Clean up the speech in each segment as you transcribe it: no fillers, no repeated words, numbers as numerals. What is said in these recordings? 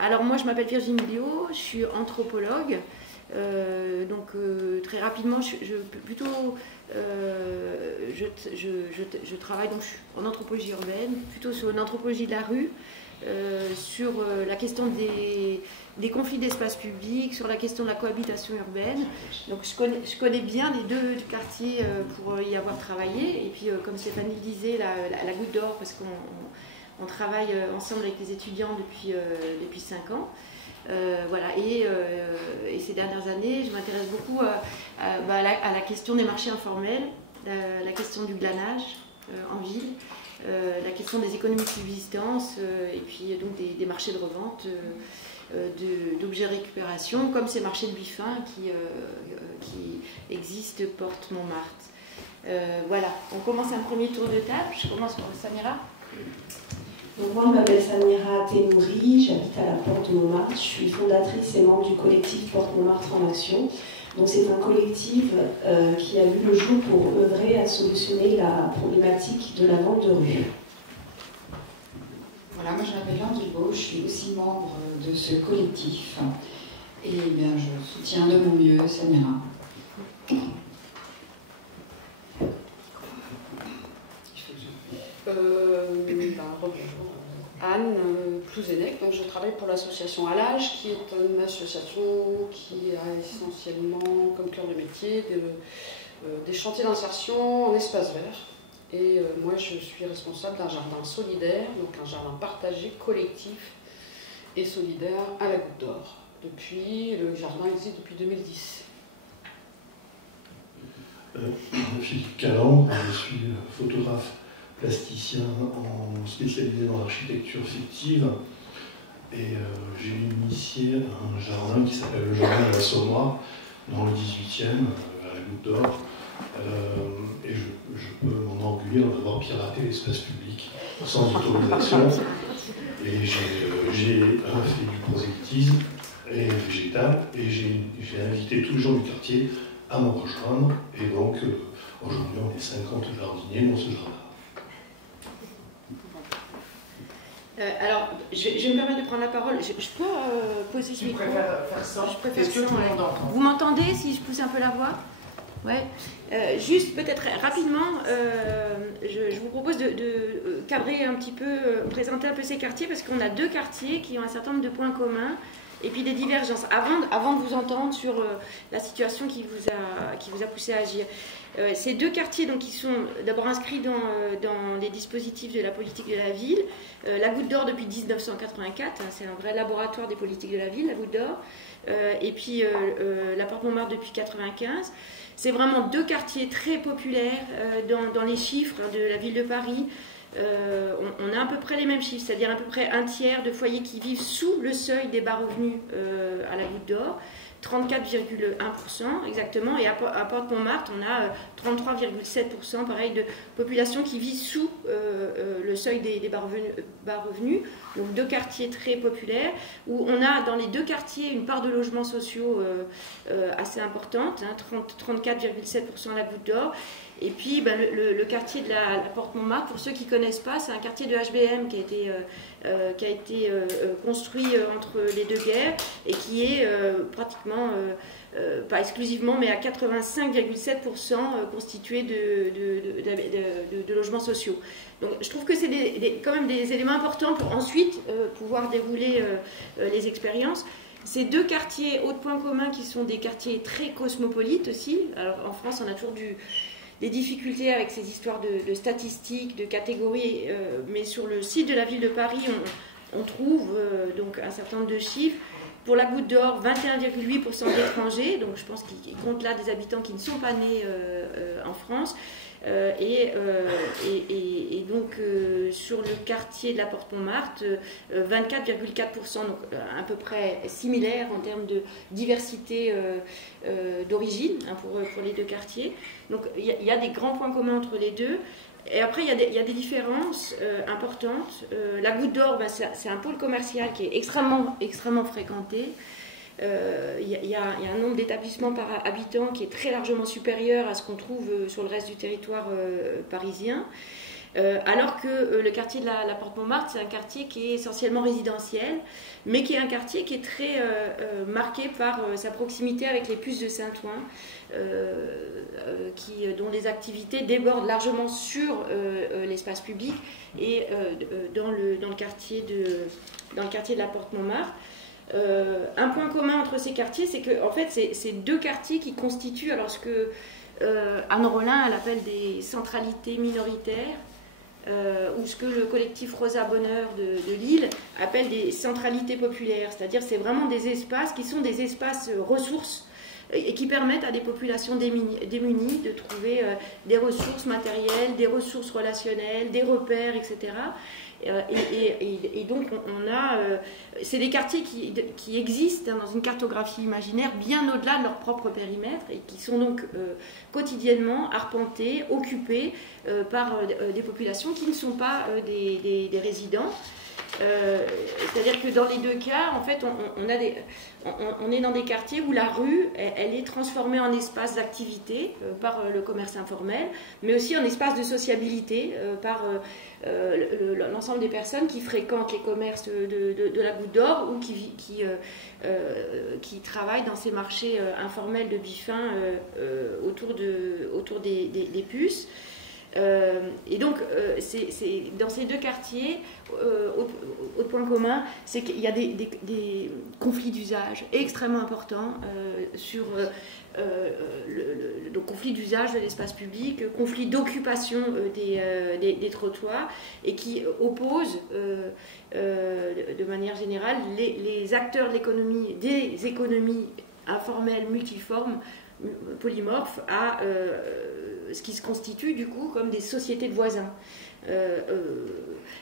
Alors moi je m'appelle Virginie Bio, je suis anthropologue. Très rapidement, je travaille donc, en anthropologie urbaine, plutôt sur une anthropologie de la rue, sur la question des conflits d'espace public, sur la question de la cohabitation urbaine. Donc je connais bien les deux quartiers pour y avoir travaillé. Et puis comme Stéphanie le disait, la Goutte d'Or, parce qu'on travaille ensemble avec les étudiants depuis 5 ans. Voilà. Et ces dernières années, je m'intéresse beaucoup à la question des marchés informels, la question du glanage en ville, la question des économies de subsistance et puis donc des marchés de revente d'objets de récupération, comme ces marchés de buffins qui existent porte Montmartre. Voilà, on commence un premier tour de table. Je commence par Samira. Donc moi, je m'appelle Samira Tenouri, j'habite à la Porte de Montmartre. Je suis fondatrice et membre du collectif Porte Montmartre en Action. Donc c'est un collectif qui a vu le jour pour œuvrer à solutionner la problématique de la vente de rue. Voilà, moi je m'appelle Laure Guilbault, je suis aussi membre de ce collectif. Et bien, je soutiens de mon mieux Samira. Bonjour, Anne Plouzenec, donc je travaille pour l'association Alage, qui est une association qui a essentiellement comme cœur de métier des chantiers d'insertion en espace vert. Et moi je suis responsable d'un jardin solidaire, donc un jardin partagé, collectif et solidaire à la Goutte d'Or. Le jardin existe depuis 2010. Philippe Calan, je suis photographe plasticien spécialisé dans l'architecture fictive et j'ai initié un jardin qui s'appelle le jardin de la Sommois dans le 18e, vers la Goutte d'Or, et je peux m'enorgueillir d'avoir piraté l'espace public sans autorisation, et j'ai fait du prosélytisme et végétal, et j'ai invité tous les gens du quartier à me rejoindre, et donc aujourd'hui on est 50 jardiniers dans ce jardin. Alors, je vais me permettre de prendre la parole. Je peux poser ce micro? Je préfère faire ça. Vous m'entendez si je pousse un peu la voix? Ouais. Juste peut-être rapidement, je vous propose de cadrer un petit peu, présenter un peu ces quartiers, parce qu'on a deux quartiers qui ont un certain nombre de points communs et puis des divergences. Avant de vous entendre sur la situation qui vous a poussé à agir. Ces deux quartiers donc, qui sont d'abord inscrits dans les dispositifs de la politique de la ville. La Goutte d'Or depuis 1984, c'est un vrai laboratoire des politiques de la ville, la Goutte d'Or. Et puis la Porte Montmartre depuis 1995. C'est vraiment deux quartiers très populaires dans les chiffres de la ville de Paris. On a à peu près les mêmes chiffres, c'est-à-dire à peu près un tiers de foyers qui vivent sous le seuil des bas revenus à la Goutte d'Or. 34,1% exactement, et à Porte Montmartre on a 33,7% pareil de population qui vit sous le seuil des bas revenus, donc deux quartiers très populaires où on a dans les deux quartiers une part de logements sociaux assez importante, 34,7% à la Goutte d'Or. Et puis le quartier de la Porte Montmartre, pour ceux qui ne connaissent pas, c'est un quartier de HBM qui a été construit entre les deux guerres et qui est pratiquement, pas exclusivement, mais à 85,7% constitué de logements sociaux. Donc je trouve que c'est quand même des éléments importants pour ensuite pouvoir dérouler les expériences. Ces deux quartiers, autres points communs, qui sont des quartiers très cosmopolites aussi. Alors en France, on a toujours des difficultés avec ces histoires de statistiques, de catégories, mais sur le site de la ville de Paris, on trouve donc un certain nombre de chiffres. Pour la Goutte d'Or, 21,8% d'étrangers, donc je pense qu'ils comptent là des habitants qui ne sont pas nés en France. Et donc sur le quartier de la Porte Montmartre, 24,4%, donc à peu près similaire en termes de diversité d'origine pour les deux quartiers. Donc il y a des grands points communs entre les deux. Et après, il y a des différences importantes. La Goutte d'Or, c'est un pôle commercial qui est extrêmement fréquenté. Il y a un nombre d'établissements par habitant qui est très largement supérieur à ce qu'on trouve sur le reste du territoire parisien. Alors que le quartier de la Porte Montmartre, c'est un quartier qui est essentiellement résidentiel, mais qui est un quartier qui est très marqué par sa proximité avec les puces de Saint-Ouen, dont les activités débordent largement sur l'espace public et dans le quartier de la Porte Montmartre. Un point commun entre ces quartiers, c'est que en fait, c'est deux quartiers qui constituent alors ce que Anne Rollin elle appelle des centralités minoritaires, ou ce que le collectif Rosa Bonheur de Lille appelle des centralités populaires, c'est-à-dire c'est vraiment des espaces qui sont des espaces ressources et qui permettent à des populations démunies de trouver des ressources matérielles, des ressources relationnelles, des repères, etc. Et donc c'est des quartiers qui existent dans une cartographie imaginaire bien au-delà de leur propre périmètre et qui sont donc quotidiennement arpentés, occupés par des populations qui ne sont pas des résidents. C'est-à-dire que dans les deux cas, en fait, on est dans des quartiers où la rue, elle est transformée en espace d'activité par le commerce informel, mais aussi en espace de sociabilité par l'ensemble des personnes qui fréquentent les commerces de la Goutte d'Or ou qui travaillent dans ces marchés informels de Biffin autour des puces. Et donc, dans ces deux quartiers, autre point commun, c'est qu'il y a des conflits d'usage extrêmement importants sur le conflit d'usage de l'espace public, conflit d'occupation des trottoirs, et qui opposent de manière générale les acteurs de l'économie, des économies informelles, multiformes, polymorphes, à ce qui se constitue du coup comme des sociétés de voisins.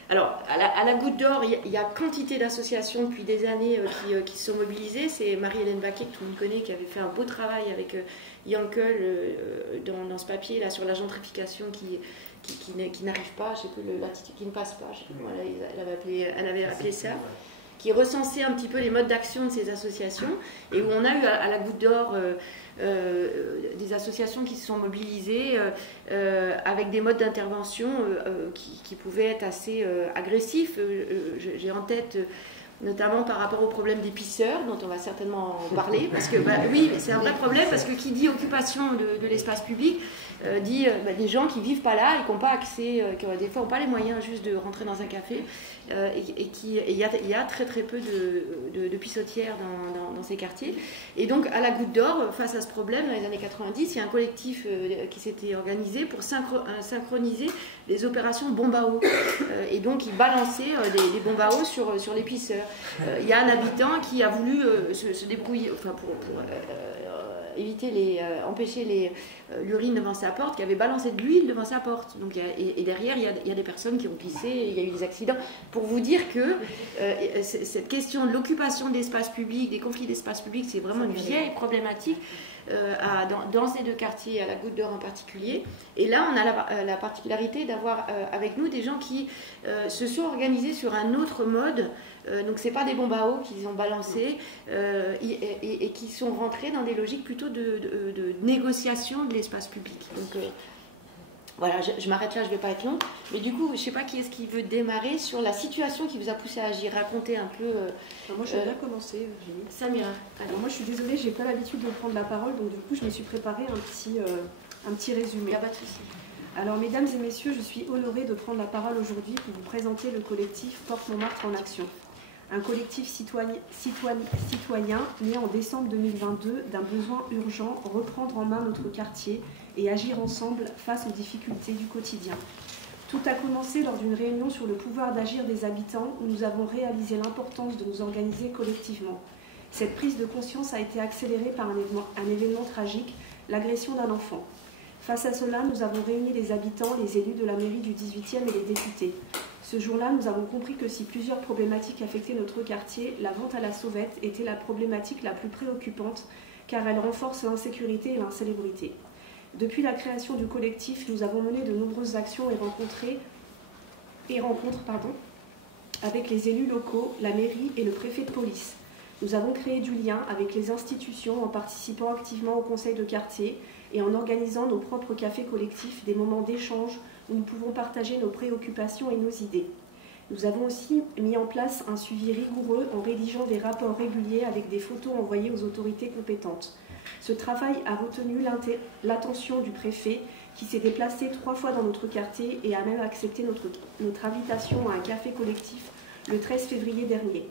Alors, à la Goutte d'Or, il y a quantité d'associations depuis des années qui se sont mobilisées. C'est Marie-Hélène Baquet, que tout le monde connaît, qui avait fait un beau travail avec Yankel dans ce papier là sur la gentrification qui n'arrive pas, je sais plus l'attitude qui ne passe pas, je sais plus, voilà, elle avait appelé ça, qui recensait un petit peu les modes d'action de ces associations, et où on a eu à la Goutte d'Or des associations qui se sont mobilisées avec des modes d'intervention qui pouvaient être assez agressifs. J'ai en tête notamment par rapport au problème des pisseurs, dont on va certainement en parler, parce que oui, c'est un vrai problème, parce que qui dit occupation de l'espace public dit des gens qui vivent pas là et qui n'ont pas accès, qui des fois n'ont pas les moyens juste de rentrer dans un café, et il y a très très peu de pissotières dans ces quartiers. Et donc à la Goutte d'Or, face à ce problème, dans les années 90, il y a un collectif qui s'était organisé pour synchroniser les opérations bombes à eau. Et donc ils balançaient des bombes à eau sur les pisseurs. Il y a un habitant qui a voulu se débrouiller, enfin pour éviter empêcher l'urine devant sa porte, qui avait balancé de l'huile devant sa porte. Donc, et derrière, il y a des personnes qui ont pissé, il y a eu des accidents. Pour vous dire que cette question de l'occupation de l'espace public, des conflits d'espace public, c'est vraiment une vieille problématique dans ces deux quartiers, à la Goutte d'Or en particulier. Et là, on a la particularité d'avoir avec nous des gens qui se sont organisés sur un autre mode. Donc c'est pas des bombes à eau qu'ils ont balancées et qui sont rentrés dans des logiques plutôt de négociation de l'espace public. Donc voilà, je m'arrête là, je vais pas être long. Mais du coup, je sais pas qui est-ce qui veut démarrer sur la situation qui vous a poussé à agir. Racontez un peu. Moi, je vais bien commencer. Samira. Alors moi, je suis désolée, j'ai pas l'habitude de prendre la parole, donc du coup, je me suis préparé un petit résumé. Il n'y a pas de souci. Alors, mesdames et messieurs, je suis honorée de prendre la parole aujourd'hui pour vous présenter le collectif Porte Montmartre en Action. Un collectif citoyen né en décembre 2022 d'un besoin urgent, reprendre en main notre quartier et agir ensemble face aux difficultés du quotidien. Tout a commencé lors d'une réunion sur le pouvoir d'agir des habitants où nous avons réalisé l'importance de nous organiser collectivement. Cette prise de conscience a été accélérée par un événement tragique, l'agression d'un enfant. Face à cela, nous avons réuni les habitants, les élus de la mairie du 18e et les députés. Ce jour-là, nous avons compris que si plusieurs problématiques affectaient notre quartier, la vente à la sauvette était la problématique la plus préoccupante car elle renforce l'insécurité et l'insalubrité. Depuis la création du collectif, nous avons mené de nombreuses actions et rencontres avec les élus locaux, la mairie et le préfet de police. Nous avons créé du lien avec les institutions en participant activement au conseil de quartier et en organisant nos propres cafés collectifs, des moments d'échange où nous pouvons partager nos préoccupations et nos idées. Nous avons aussi mis en place un suivi rigoureux en rédigeant des rapports réguliers avec des photos envoyées aux autorités compétentes. Ce travail a retenu l'attention du préfet qui s'est déplacé 3 fois dans notre quartier et a même accepté notre invitation à un café collectif le 13 février dernier.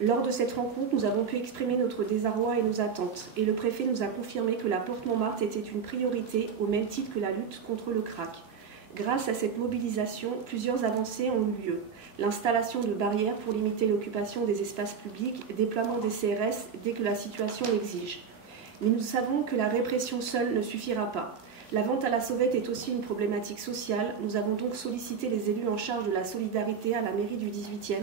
Lors de cette rencontre, nous avons pu exprimer notre désarroi et nos attentes, et le préfet nous a confirmé que la porte Montmartre était une priorité au même titre que la lutte contre le crack. Grâce à cette mobilisation, plusieurs avancées ont eu lieu. L'installation de barrières pour limiter l'occupation des espaces publics, déploiement des CRS dès que la situation l'exige. Mais nous savons que la répression seule ne suffira pas. La vente à la sauvette est aussi une problématique sociale. Nous avons donc sollicité les élus en charge de la solidarité à la mairie du 18e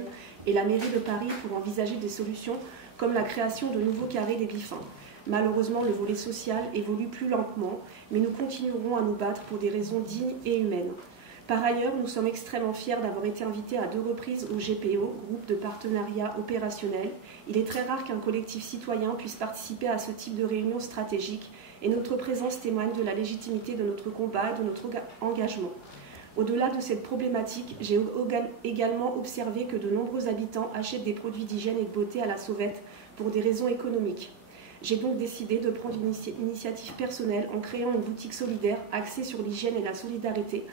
et la mairie de Paris pour envisager des solutions comme la création de nouveaux carrés des Griffins. Malheureusement, le volet social évolue plus lentement, mais nous continuerons à nous battre pour des raisons dignes et humaines. Par ailleurs, nous sommes extrêmement fiers d'avoir été invités à 2 reprises au GPO, groupe de partenariat opérationnel. Il est très rare qu'un collectif citoyen puisse participer à ce type de réunion stratégique et notre présence témoigne de la légitimité de notre combat et de notre engagement. Au-delà de cette problématique, j'ai également observé que de nombreux habitants achètent des produits d'hygiène et de beauté à la sauvette pour des raisons économiques. J'ai donc décidé de prendre une initiative personnelle en créant une boutique solidaire axée sur l'hygiène et la solidarité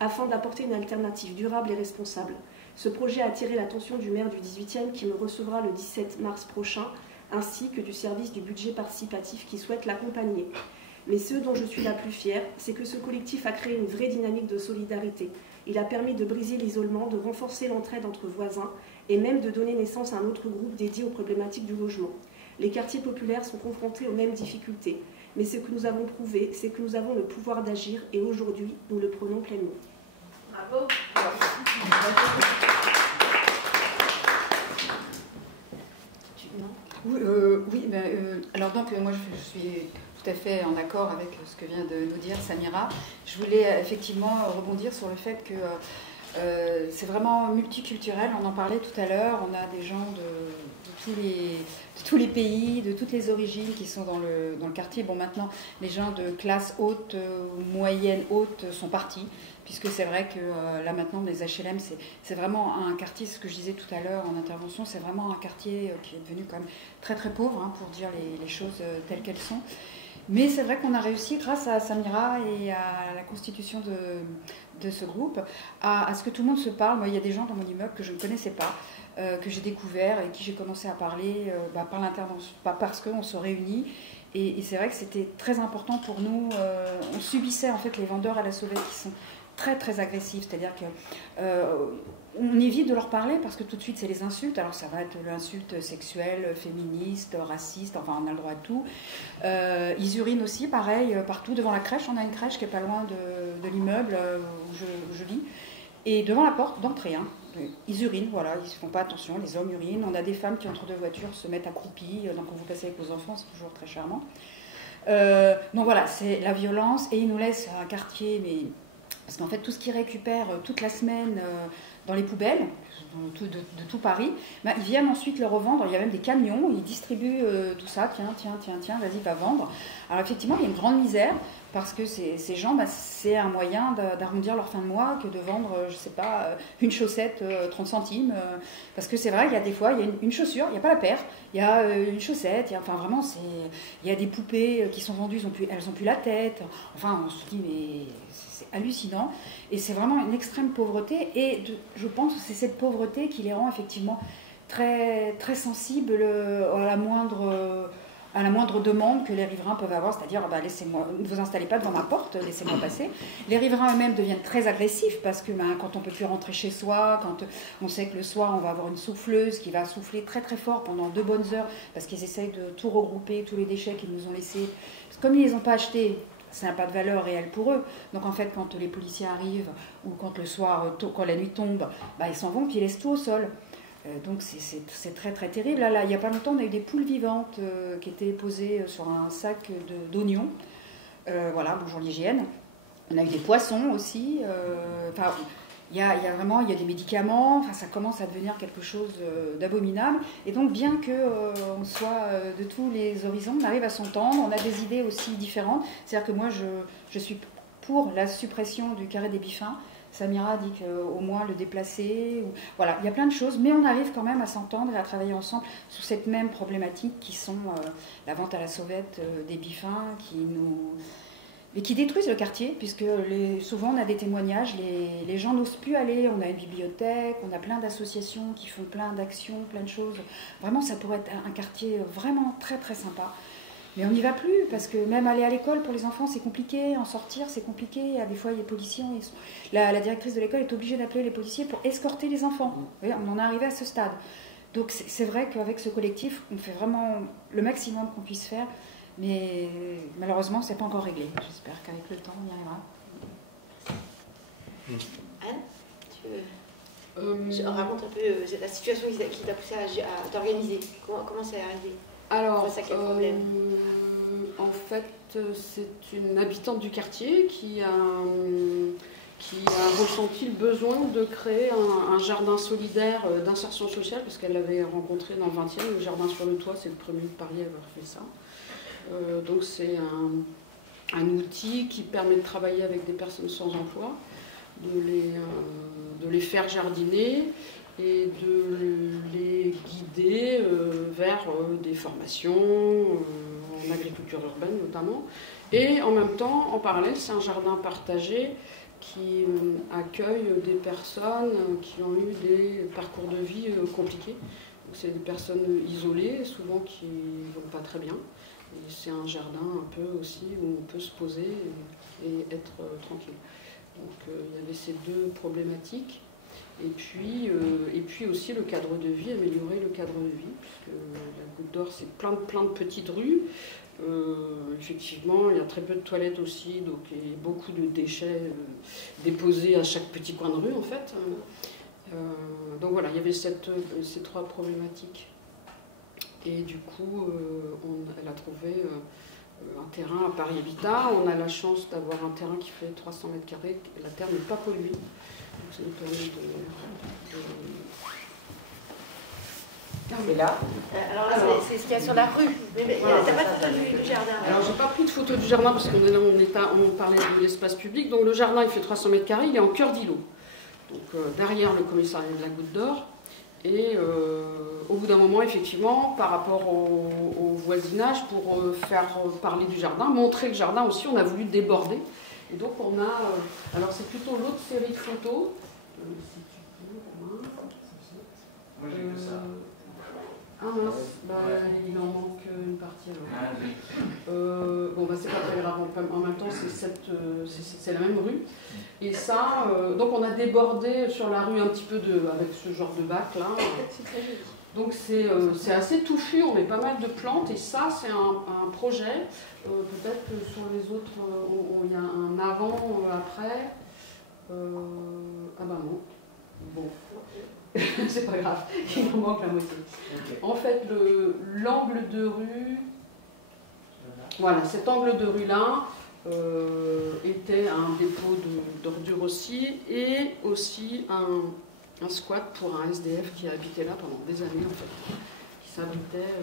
afin d'apporter une alternative durable et responsable. Ce projet a attiré l'attention du maire du 18e qui me recevra le 17 mars prochain, ainsi que du service du budget participatif qui souhaite l'accompagner. Mais ce dont je suis la plus fière, c'est que ce collectif a créé une vraie dynamique de solidarité. Il a permis de briser l'isolement, de renforcer l'entraide entre voisins et même de donner naissance à un autre groupe dédié aux problématiques du logement. Les quartiers populaires sont confrontés aux mêmes difficultés. Mais ce que nous avons prouvé, c'est que nous avons le pouvoir d'agir et aujourd'hui, nous le prenons pleinement. Bravo. Alors donc moi je suis tout à fait en accord avec ce que vient de nous dire Samira. Je voulais effectivement rebondir sur le fait que c'est vraiment multiculturel, on en parlait tout à l'heure, on a des gens de tous les pays, de toutes les origines qui sont dans le quartier. Bon, maintenant, les gens de classe haute, moyenne, haute sont partis, puisque c'est vrai que là maintenant, les HLM, c'est vraiment un quartier, ce que je disais tout à l'heure en intervention, c'est vraiment un quartier qui est devenu quand même très très pauvre, hein, pour dire les choses telles qu'elles sont. Mais c'est vrai qu'on a réussi, grâce à Samira et à la constitution de ce groupe, à ce que tout le monde se parle. Moi, il y a des gens dans mon immeuble que je ne connaissais pas, que j'ai découvert et qui j'ai commencé à parler par l'intervention, parce qu'on se réunit. Et c'est vrai que c'était très important pour nous. On subissait en fait les vendeurs à la sauvette qui sont très très agressifs, c'est-à-dire que on évite de leur parler parce que tout de suite c'est les insultes. Alors ça va être l'insulte sexuelle, féministe, raciste, enfin on a le droit à tout. Ils urinent aussi, pareil, partout devant la crèche. On a une crèche qui est pas loin de l'immeuble où je vis, et devant la porte d'entrée, hein, ils urinent, voilà, ils ne font pas attention, les hommes urinent. On a des femmes qui entre 2 voitures se mettent accroupies, donc quand vous passez avec vos enfants, c'est toujours très charmant. Donc voilà, c'est la violence, et ils nous laissent un quartier, mais parce qu'en fait tout ce qu'ils récupèrent toute la semaine dans les poubelles de tout Paris, ben, ils viennent ensuite le revendre. Il y a même des camions, ils tiennent tout ça, tiens, vas-y, va vendre. Alors effectivement, il y a une grande misère, parce que ces gens, ben, c'est un moyen d'arrondir leur fin de mois que de vendre, je sais pas, une chaussette 30 centimes, parce que c'est vrai, il y a des fois, il y a une chaussure, il n'y a pas la paire, il y a une chaussette, enfin vraiment, il y a des poupées qui sont vendues, elles n'ont plus la tête, enfin on se dit, mais c'est hallucinant, et c'est vraiment une extrême pauvreté, et je pense que c'est cette pauvreté qui les rend effectivement très, très sensibles à la moindre demande que les riverains peuvent avoir, c'est-à-dire bah, laissez-moi, ne vous installez pas devant ma porte, laissez-moi passer. Les riverains eux-mêmes deviennent très agressifs parce que quand on ne peut plus rentrer chez soi, quand on sait que le soir on va avoir une souffleuse qui va souffler très très fort pendant 2 bonnes heures parce qu'ils essayent de tout regrouper, tous les déchets qu'ils nous ont laissés. Parce que comme ils ne les ont pas achetés, ça n'a pas de valeur réelle pour eux. Donc en fait, quand les policiers arrivent ou quand le soir, quand la nuit tombe, bah, ils s'en vont puis ils laissent tout au sol. Donc c'est très très terrible. Là, il n'y a pas longtemps, on a eu des poules vivantes qui étaient posées sur un sac d'oignons. Voilà, bonjour l'hygiène. On a eu des poissons aussi. Enfin, il y a des médicaments. Enfin, ça commence à devenir quelque chose d'abominable. Et donc, bien qu'on soit de tous les horizons, on arrive à s'entendre. On a des idées aussi différentes. C'est-à-dire que moi, je suis pour la suppression du carré des Biffins. Samira dit qu'au moins le déplacer. Voilà, il y a plein de choses, mais on arrive quand même à s'entendre et à travailler ensemble sur cette même problématique qui sont la vente à la sauvette des Biffins qui détruisent le quartier, puisque souvent on a des témoignages, les gens n'osent plus aller, on a une bibliothèque, on a plein d'associations qui font plein d'actions, plein de choses. Vraiment, ça pourrait être un quartier vraiment très très sympa. Mais on n'y va plus, parce que même aller à l'école pour les enfants, c'est compliqué, en sortir, c'est compliqué. Des fois, les policiers, la directrice de l'école est obligée d'appeler les policiers pour escorter les enfants. Oui, on en est arrivé à ce stade. Donc c'est vrai qu'avec ce collectif, on fait vraiment le maximum qu'on puisse faire, mais malheureusement, c'est pas encore réglé. J'espère qu'avec le temps, on y arrivera. Anne, tu raconte un peu la situation qui t'a poussé à t'organiser. Comment c'est arrivé? Alors, face à quel problème? En fait, c'est une habitante du quartier qui a ressenti le besoin de créer un jardin solidaire d'insertion sociale, parce qu'elle l'avait rencontré dans le 20e, le jardin sur le toit, c'est le premier de Paris à avoir fait ça. Donc c'est un outil qui permet de travailler avec des personnes sans emploi, de les faire jardiner et de les guider vers des formations en agriculture urbaine notamment. Et en même temps, en parallèle, c'est un jardin partagé qui accueille des personnes qui ont eu des parcours de vie compliqués. C'est des personnes isolées, souvent qui ne vont pas très bien. Et c'est un jardin un peu aussi où on peut se poser et être tranquille. Donc il y avait ces deux problématiques. Et puis aussi le cadre de vie, améliorer le cadre de vie, puisque la Goutte d'Or, c'est plein de petites rues. Effectivement, il y a très peu de toilettes aussi, donc il y a beaucoup de déchets déposés à chaque petit coin de rue, en fait. Donc voilà, il y avait ces trois problématiques. Et du coup, elle a trouvé un terrain à Paris Habitat. On a la chance d'avoir un terrain qui fait 300 mètres carrés. La terre n'est pas polluée. Donc ça nous permet mais là, alors c'est ce qu'il y a sur la rue. Mais voilà, t'as pas de photo du jardin? Alors j'ai pas pris de photo du jardin parce qu'on est là, on parlait de l'espace public. Donc le jardin, il fait 300 mètres carrés, il est en cœur d'îlot. Donc derrière le commissariat de la Goutte d'Or. Et au bout d'un moment, effectivement, par rapport au voisinage, pour faire parler du jardin, montrer le jardin aussi, on a voulu déborder. Et donc on a... alors c'est plutôt l'autre série de photos. Si tu peux, Romain. Moi j'ai que ça. Ah mince, il en manque une partie alors. Bon, c'est pas très grave, en même temps c'est la même rue. Et ça, donc on a débordé sur la rue un petit peu avec ce genre de bac là. Donc c'est assez touffu, on met pas mal de plantes et ça c'est un projet. Peut-être que sur les autres, il y a un avant, après. Ah bah non. Bon. C'est pas grave, il en manque la moitié. Okay. En fait, l'angle de rue, voilà, cet angle de rue-là était un dépôt d'ordures aussi, et aussi un squat pour un SDF qui a habité là pendant des années, en fait. Qui s'habitait.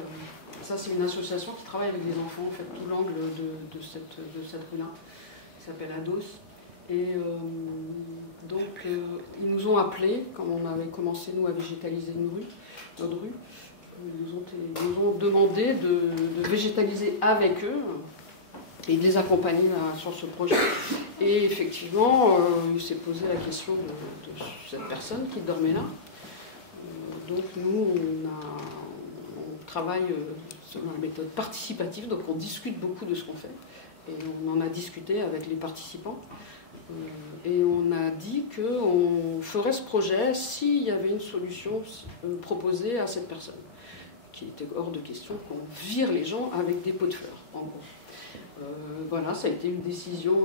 Ça, c'est une association qui travaille avec des enfants, en fait, tout l'angle de cette rue-là, qui s'appelle Ados. Et donc, ils nous ont appelés, quand on avait commencé, nous, à végétaliser notre rue. Ils nous ont demandé de végétaliser avec eux et de les accompagner sur ce projet. Et effectivement, il s'est posé la question de cette personne qui dormait là. Donc, nous, on travaille selon la méthode participative, donc on discute beaucoup de ce qu'on fait. Et on en a discuté avec les participants. Et on a dit qu'on ferait ce projet s'il y avait une solution proposée à cette personne, qui était hors de question qu'on vire les gens avec des pots de fleurs, en gros. Voilà, ça a été une décision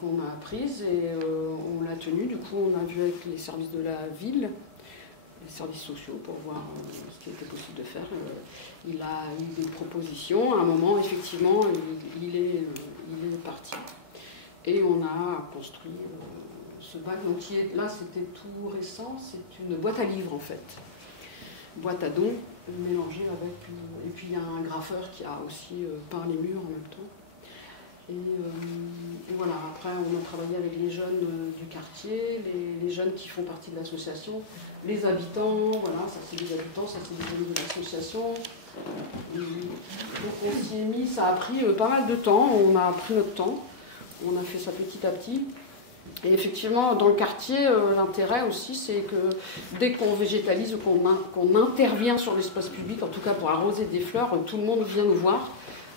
qu'on a prise et on l'a tenue. Du coup, on a vu avec les services de la ville, les services sociaux, pour voir ce qui était possible de faire. Il a eu des propositions. À un moment, effectivement, il est parti. Et on a construit ce bac. Donc là, c'était tout récent. C'est une boîte à livres, en fait. Boîte à dons mélangée avec... et puis, il y a un graffeur qui a aussi peint les murs en même temps. Et voilà, après on a travaillé avec les jeunes du quartier, les jeunes qui font partie de l'association, les habitants, voilà, ça c'est les habitants, ça c'est les jeunes de l'association. Donc on s'y est mis, ça a pris pas mal de temps, on a pris notre temps, on a fait ça petit à petit. Et effectivement, dans le quartier, l'intérêt aussi, c'est que dès qu'on végétalise ou qu'on intervient sur l'espace public, en tout cas pour arroser des fleurs, tout le monde vient nous voir.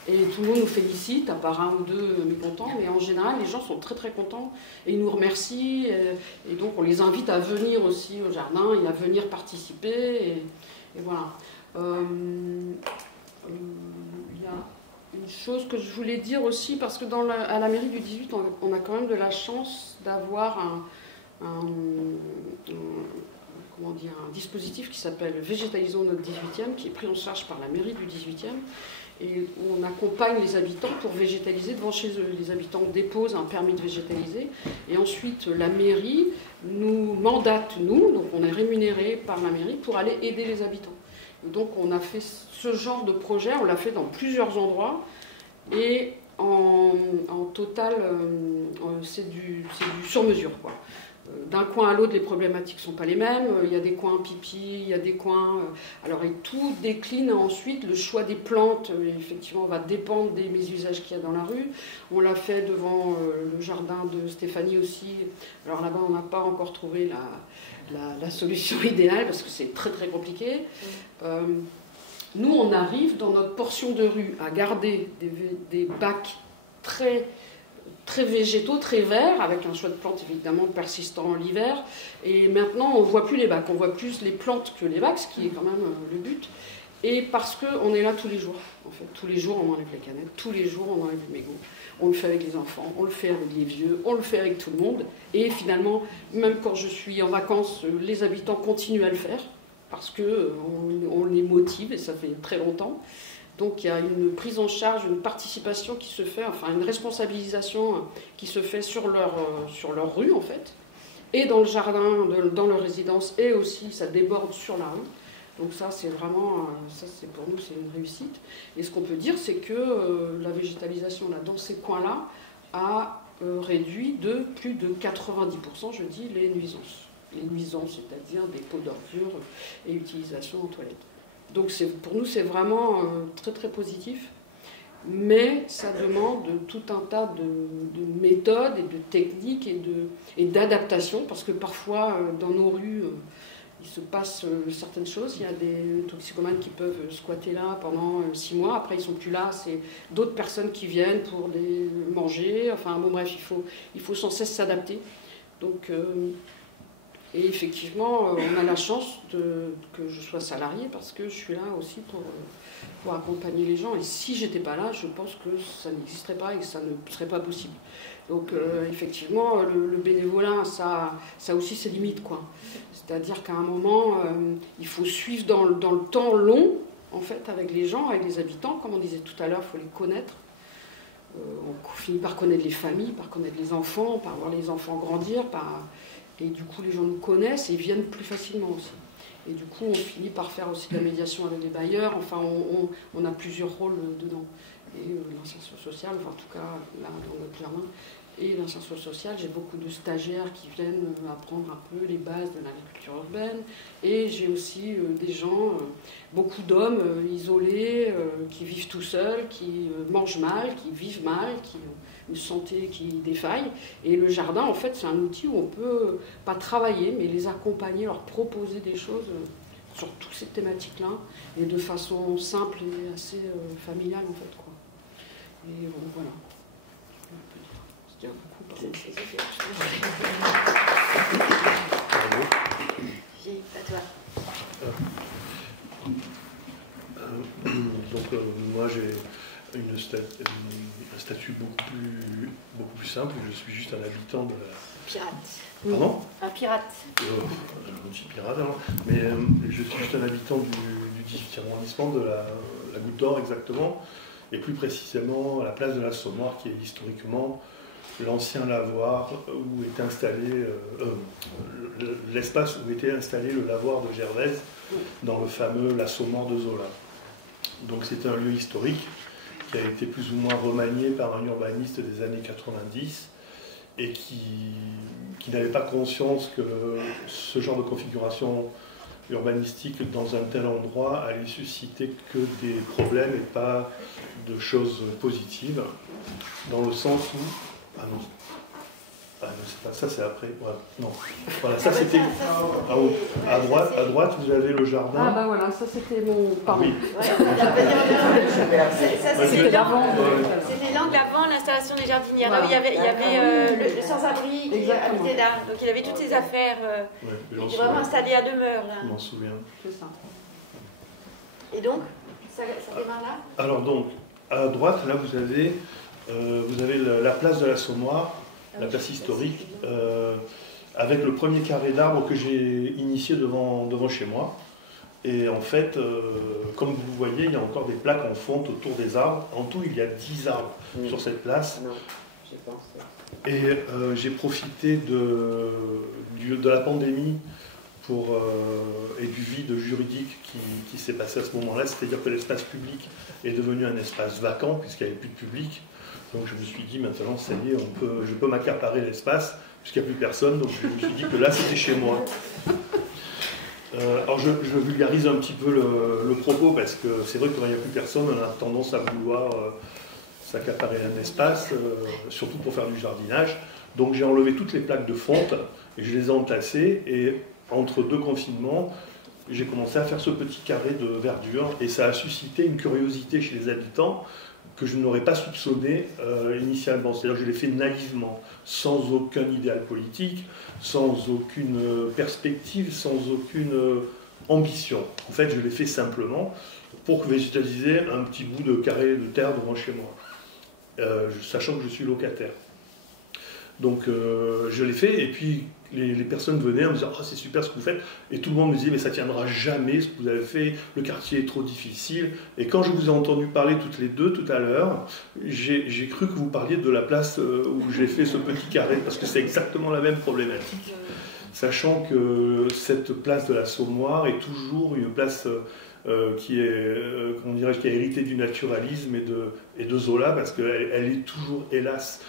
Et tout le monde nous félicite, à part un ou deux mécontents, mais en général, les gens sont très très contents et ils nous remercient. Et donc, on les invite à venir aussi au jardin et à venir participer. Et voilà. Il y a une chose que je voulais dire aussi, parce que à la mairie du 18, on a quand même de la chance d'avoir un dispositif qui s'appelle Végétalisons notre 18e, qui est pris en charge par la mairie du 18e. Et on accompagne les habitants pour végétaliser devant chez eux. Les habitants déposent un permis de végétaliser et ensuite la mairie nous mandate, donc on est rémunéré par la mairie pour aller aider les habitants. Et donc on a fait ce genre de projet, on l'a fait dans plusieurs endroits et en total c'est du sur-mesure, quoi. D'un coin à l'autre, les problématiques ne sont pas les mêmes. Il y a des coins pipi, il y a des coins... Alors, et tout décline ensuite. Le choix des plantes, effectivement, va dépendre des mésusages qu'il y a dans la rue. On l'a fait devant le jardin de Stéphanie aussi. Alors là-bas, on n'a pas encore trouvé la solution idéale parce que c'est très, très compliqué. Nous, on arrive dans notre portion de rue à garder des bacs très végétaux, très verts, avec un choix de plantes évidemment persistant l'hiver. Et maintenant, on ne voit plus les bacs, on voit plus les plantes que les bacs, ce qui est quand même le but. Et parce qu'on est là tous les jours, en fait. Tous les jours, on enlève les canettes, tous les jours, on enlève le mégot. On le fait avec les enfants, on le fait avec les vieux, on le fait avec tout le monde. Et finalement, même quand je suis en vacances, les habitants continuent à le faire, parce qu'on les motive, et ça fait très longtemps. Donc il y a une prise en charge, une participation qui se fait, enfin une responsabilisation qui se fait sur leur rue en fait, et dans le jardin, dans leur résidence, et aussi ça déborde sur la rue. Donc ça c'est vraiment, pour nous c'est une réussite. Et ce qu'on peut dire c'est que la végétalisation là, dans ces coins-là a réduit de plus de 90%, je dis, les nuisances. Les nuisances, c'est-à-dire des pots d'ordures et utilisation en toilette. Donc pour nous, c'est vraiment très très positif, mais ça demande tout un tas de méthodes et de techniques et d'adaptations, parce que parfois, dans nos rues, il se passe certaines choses. Il y a des toxicomanes qui peuvent squatter là pendant 6 mois, après ils ne sont plus là, c'est d'autres personnes qui viennent pour les manger, enfin bon bref, il faut sans cesse s'adapter. Donc... Et effectivement, on a la chance que je sois salariée parce que je suis là aussi pour accompagner les gens. Et si j'étais pas là, je pense que ça n'existerait pas et que ça ne serait pas possible. Donc effectivement, le bénévolat, ça aussi ses limites, quoi. C'est-à-dire qu'à un moment, il faut suivre dans le temps long, en fait, avec les gens, avec les habitants. Comme on disait tout à l'heure, il faut les connaître. On finit par connaître les familles, par connaître les enfants, par voir les enfants grandir, et du coup, les gens nous connaissent et viennent plus facilement aussi. Et du coup, on finit par faire aussi de la médiation avec les bailleurs. Enfin, on a plusieurs rôles dedans. Et l'insertion sociale, enfin, en tout cas, là, dans notre jardin, et l'insertion sociale, j'ai beaucoup de stagiaires qui viennent apprendre un peu les bases de l'agriculture urbaine. Et j'ai aussi des gens, beaucoup d'hommes isolés, qui vivent tout seuls, qui mangent mal, qui vivent mal, qui ont une santé qui défaille. Et le jardin, en fait, c'est un outil où on peut pas travailler, mais les accompagner, leur proposer des choses sur toutes ces thématiques-là, et de façon simple et assez familiale, en fait, quoi. Et voilà. C'est déjà beaucoup, pardon. Donc moi j'ai un statut beaucoup plus simple. Je suis juste un habitant de la... Pirate. Pardon ? Un pirate. Je ne suis pirate alors, mais je suis juste un habitant du 18e arrondissement, de la Goutte d'Or exactement, et plus précisément à la place de la Saumoire, qui est historiquement l'ancien lavoir où est installé l'espace où était installé le lavoir de Gervaise dans le fameux La Saumoire de Zola. Donc c'est un lieu historique qui a été plus ou moins remanié par un urbaniste des années 90 et qui n'avait pas conscience que ce genre de configuration urbanistique dans un tel endroit allait susciter que des problèmes et pas de choses positives, dans le sens où... Ah non, c'est pas ça, c'est après. Ouais, non. Voilà, ça c'était en haut. À droite, vous avez le jardin. Ah bah voilà, ça c'était mon... Pardon. Oui. C'était l'angle avant l'installation des jardinières. Là où il y avait le sans-abri qui habitait là. Donc il avait toutes ses affaires. Il était vraiment installé à demeure. Là. Je m'en souviens. C'est ça. Et donc, ça démarre là? Alors donc, à droite, là vous avez la place de l'Assommoir, la place historique, avec le premier carré d'arbres que j'ai initié devant chez moi. Et en fait, comme vous le voyez, il y a encore des plaques en fonte autour des arbres. En tout, il y a 10 arbres sur cette place. Et j'ai profité de la pandémie et du vide juridique qui s'est passé à ce moment-là. C'est-à-dire que l'espace public est devenu un espace vacant, puisqu'il n'y avait plus de public. Donc je me suis dit, maintenant, ça y est, je peux m'accaparer l'espace, puisqu'il n'y a plus personne. Donc je me suis dit que là, c'était chez moi. Alors je vulgarise un petit peu le propos, parce que c'est vrai que quand il n'y a plus personne, on a tendance à vouloir s'accaparer un espace, surtout pour faire du jardinage. Donc j'ai enlevé toutes les plaques de fonte, et je les ai entassées, et entre deux confinements, j'ai commencé à faire ce petit carré de verdure, et ça a suscité une curiosité chez les habitants, que je n'aurais pas soupçonné initialement. C'est-à-dire que je l'ai fait naïvement, sans aucun idéal politique, sans aucune perspective, sans aucune ambition. En fait, je l'ai fait simplement pour végétaliser un petit bout de carré de terre devant chez moi, sachant que je suis locataire. Donc je l'ai fait, et puis les personnes venaient en me disant « Oh, c'est super ce que vous faites », et tout le monde me disait « Mais ça ne tiendra jamais ce que vous avez fait, le quartier est trop difficile ». Et quand je vous ai entendu parler toutes les deux tout à l'heure, j'ai cru que vous parliez de la place où j'ai fait ce petit carré, parce que c'est exactement la même problématique, sachant que cette place de l'Assommoir est toujours une place qui est héritée du naturalisme et de Zola, parce qu'elle est toujours, hélas,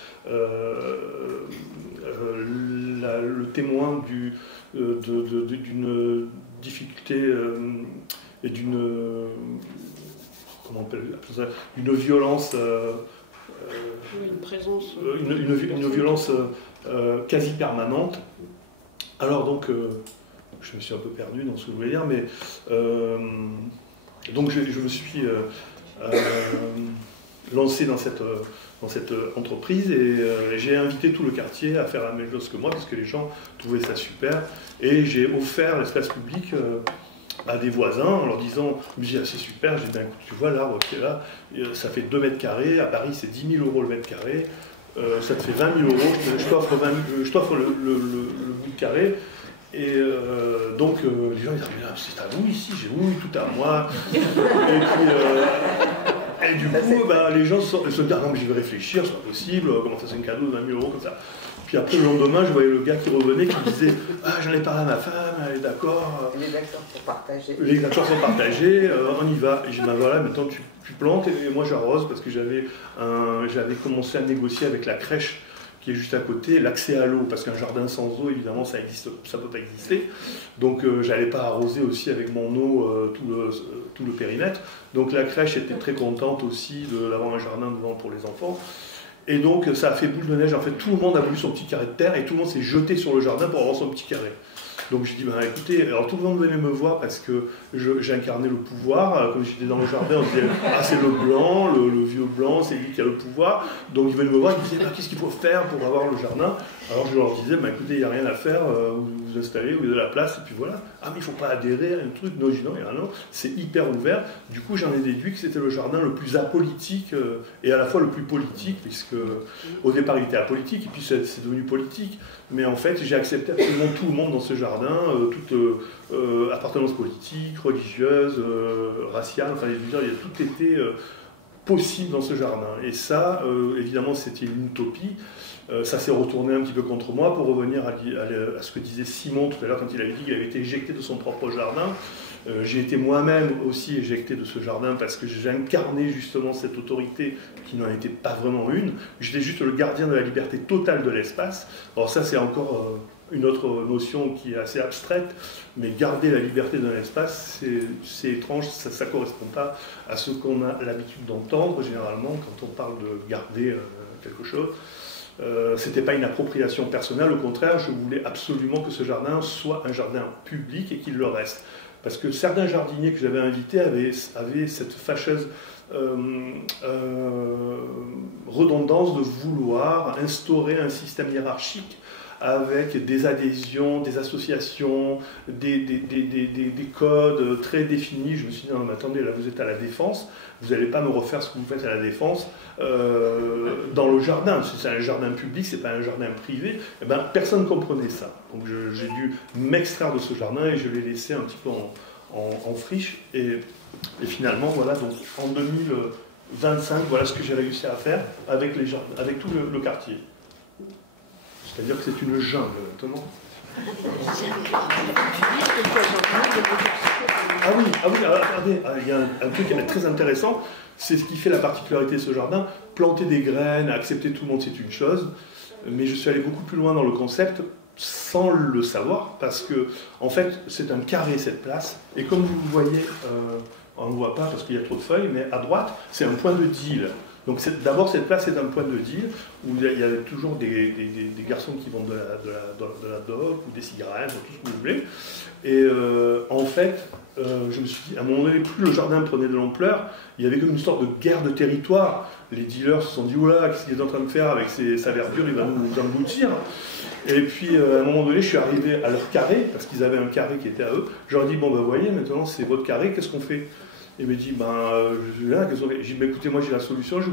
le témoin d'une difficulté et d'une violence, Une présence. une violence quasi permanente. Alors donc, je me suis un peu perdu dans ce que vous voulez dire, mais donc je me suis lancé dans cette entreprise, et j'ai invité tout le quartier à faire la même chose que moi, parce que les gens trouvaient ça super, et j'ai offert l'espace public à des voisins en leur disant, c'est super, j'ai dit, ben, tu vois l'arbre qui est là, ça fait 2 mètres carrés, à Paris c'est 10 000 € le mètre carré, ça te fait 20 000 €, je t'offre le bout de carré. Et donc les gens ils disaient, c'est à vous ici, j'ai oui, tout à moi. Et du coup, les gens se disent, ah non, mais je vais réfléchir, c'est pas possible, comment ça c'est un cadeau de 20 000 € comme ça. Puis après, le lendemain, je voyais le gars qui revenait, qui me disait, ah, j'en ai parlé à ma femme, elle est d'accord. Les accords sont partagés. Les accords sont partagés, on y va. Et j'ai dit, voilà, maintenant tu plantes, et moi j'arrose, parce que j'avais commencé à négocier avec la crèche qui est juste à côté, l'accès à l'eau, parce qu'un jardin sans eau, évidemment, ça ne peut pas exister. Donc, j'allais pas arroser aussi avec mon eau tout le périmètre. Donc, la crèche était très contente aussi d'avoir un jardin devant pour les enfants. Et donc, ça a fait boule de neige. En fait, tout le monde a voulu son petit carré de terre, et tout le monde s'est jeté sur le jardin pour avoir son petit carré. Donc j'ai dit, écoutez, alors tout le monde venait me voir parce que j'incarnais le pouvoir. Comme j'étais dans le jardin, on disait, ah c'est le blanc, le vieux blanc, c'est lui qui a le pouvoir. Donc ils venaient me voir, ils me disaient, qu'est-ce qu'il faut faire pour avoir le jardin? Alors je leur disais, écoutez, il n'y a rien à faire, vous vous installez, vous avez la place, et puis voilà. Ah mais il ne faut pas adhérer à un truc. Non, je dis non, il y a rien, c'est hyper ouvert. Du coup, j'en ai déduit que c'était le jardin le plus apolitique et à la fois le plus politique, puisque au départ il était apolitique, et puis c'est devenu politique. Mais en fait, j'ai accepté absolument tout le monde dans ce jardin, toute appartenance politique, religieuse, raciale, enfin, je veux dire, tout était possible dans ce jardin. Et ça, évidemment, c'était une utopie. Ça s'est retourné un petit peu contre moi, pour revenir à ce que disait Simon tout à l'heure quand il avait dit qu'il avait été éjecté de son propre jardin. J'ai été moi-même aussi éjecté de ce jardin parce que j'ai incarné justement cette autorité qui n'en était pas vraiment une. J'étais juste le gardien de la liberté totale de l'espace. Alors ça, c'est encore une autre notion qui est assez abstraite, mais garder la liberté d'un espace, c'est étrange, ça ne correspond pas à ce qu'on a l'habitude d'entendre généralement quand on parle de garder quelque chose. C'était pas une appropriation personnelle, au contraire, je voulais absolument que ce jardin soit un jardin public et qu'il le reste. Parce que certains jardiniers que j'avais invités avaient cette fâcheuse redondance de vouloir instaurer un système hiérarchique avec des adhésions, des associations, des codes très définis. Je me suis dit, non mais attendez, là vous êtes à la Défense, vous n'allez pas me refaire ce que vous faites à la Défense dans le jardin. Si c'est un jardin public, c'est pas un jardin privé. Eh ben, personne ne comprenait ça. Donc j'ai dû m'extraire de ce jardin et je l'ai laissé un petit peu en friche. Et finalement, voilà, donc en 2025, voilà ce que j'ai réussi à faire avec, les jardins, avec tout le quartier. C'est-à-dire que c'est une jungle maintenant. Ah oui, regardez, il y a un truc qui est très intéressant, c'est ce qui fait la particularité de ce jardin. Planter des graines, accepter tout le monde, c'est une chose, mais je suis allé beaucoup plus loin dans le concept sans le savoir, parce que en fait c'est un carré cette place, et comme vous le voyez, on ne le voit pas parce qu'il y a trop de feuilles, mais à droite c'est un point de deal. Donc d'abord cette place est un point de deal où il y a toujours des garçons qui vendent de la dope ou des cigarettes, tout ce que vous voulez. Et en fait, je me suis dit, à un moment donné, plus le jardin prenait de l'ampleur, il y avait comme une sorte de guerre de territoire. Les dealers se sont dit, oula, qu'est-ce qu'il est en train de faire avec sa verdure, il va nous engloutir. Et puis à un moment donné, je suis arrivé à leur carré, parce qu'ils avaient un carré qui était à eux. Je leur ai dit, bon ben voyez, maintenant c'est votre carré, qu'est-ce qu'on fait ? Il me dit, je suis là, qu'est-ce qu'on fait ? J'ai dit, écoutez, moi j'ai la solution, je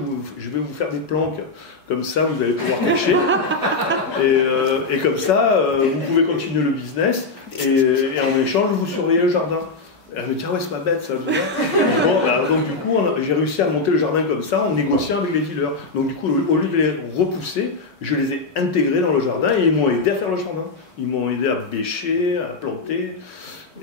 vais vous faire des planques, comme ça vous allez pouvoir cacher, et comme ça vous pouvez continuer le business, et en échange vous surveillez le jardin. Elle me dit, ah ouais, c'est pas bête ça. Bon, donc du coup, j'ai réussi à monter le jardin comme ça en négociant avec les dealers. Donc du coup, au lieu de les repousser, je les ai intégrés dans le jardin et ils m'ont aidé à faire le jardin. Ils m'ont aidé à bêcher, à planter.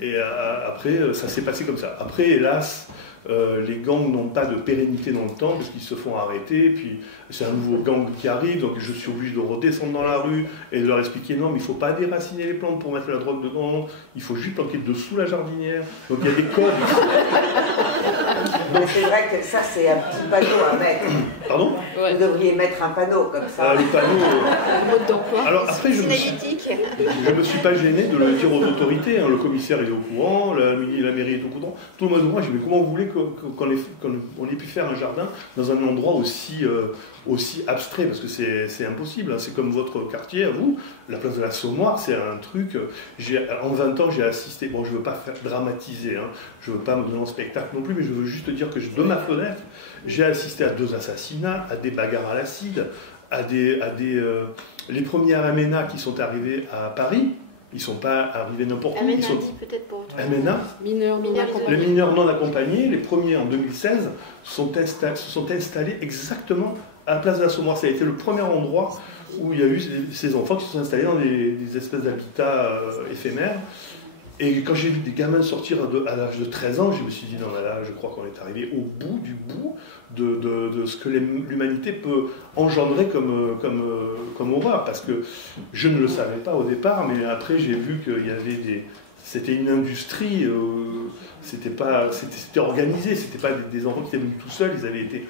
Et après, ça s'est passé comme ça. Après, hélas, les gangs n'ont pas de pérennité dans le temps parce qu'ils se font arrêter. Puis c'est un nouveau gang qui arrive, donc je suis obligé de redescendre dans la rue et de leur expliquer non, mais il ne faut pas déraciner les plantes pour mettre la drogue dedans. Il faut juste planter dessous la jardinière. Donc il y a des codes. Donc c'est vrai que ça, c'est un petit panneau à mettre. Pardon ? Vous devriez mettre un panneau comme ça. Le panneau. Mode d'emploi. Alors après, je me suis pas gêné de le dire aux autorités. Hein. Le commissaire est au courant, la mairie est au courant. Tout le monde est au courant. J'ai dit, mais comment vous voulez qu'on ait pu faire un jardin dans un endroit aussi abstrait, parce que c'est impossible. Hein. C'est comme votre quartier, à vous, la place de la Saumoire, c'est un truc. En 20 ans, j'ai assisté. Bon, je ne veux pas faire dramatiser, hein. Je ne veux pas me donner en spectacle non plus, mais je veux juste dire que de ma fenêtre, j'ai assisté à 2 assassinats, à des bagarres à l'acide, les premiers MNA qui sont arrivés à Paris. Ils ne sont pas arrivés n'importe où. MNA, peut-être pour toi. MNA, les mineurs non accompagnés, les premiers en 2016, se sont installés exactement à la place de la Saumoire. Ça a été le premier endroit où il y a eu ces enfants qui se sont installés dans des espèces d'habitats éphémères. Et quand j'ai vu des gamins sortir à l'âge de 13 ans, je me suis dit, non, là, je crois qu'on est arrivé au bout du bout de ce que l'humanité peut engendrer comme horreur. Parce que je ne le savais pas au départ, mais après, j'ai vu qu'il y avait c'était une industrie, c'était organisé, c'était pas des enfants qui étaient venus tout seuls, ils avaient été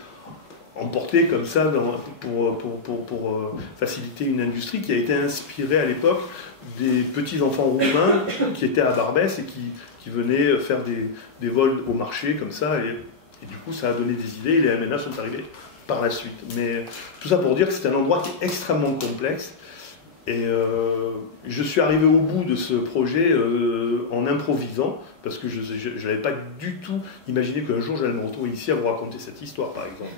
emportés comme ça pour faciliter une industrie qui a été inspirée à l'époque des petits enfants roumains qui étaient à Barbès et qui venaient faire des vols au marché comme ça, et du coup ça a donné des idées et les MNA sont arrivés par la suite. Mais tout ça pour dire que c'est un endroit qui est extrêmement complexe, et je suis arrivé au bout de ce projet en improvisant, parce que je n'avais pas du tout imaginé qu'un jour j'allais me retrouver ici à vous raconter cette histoire, par exemple.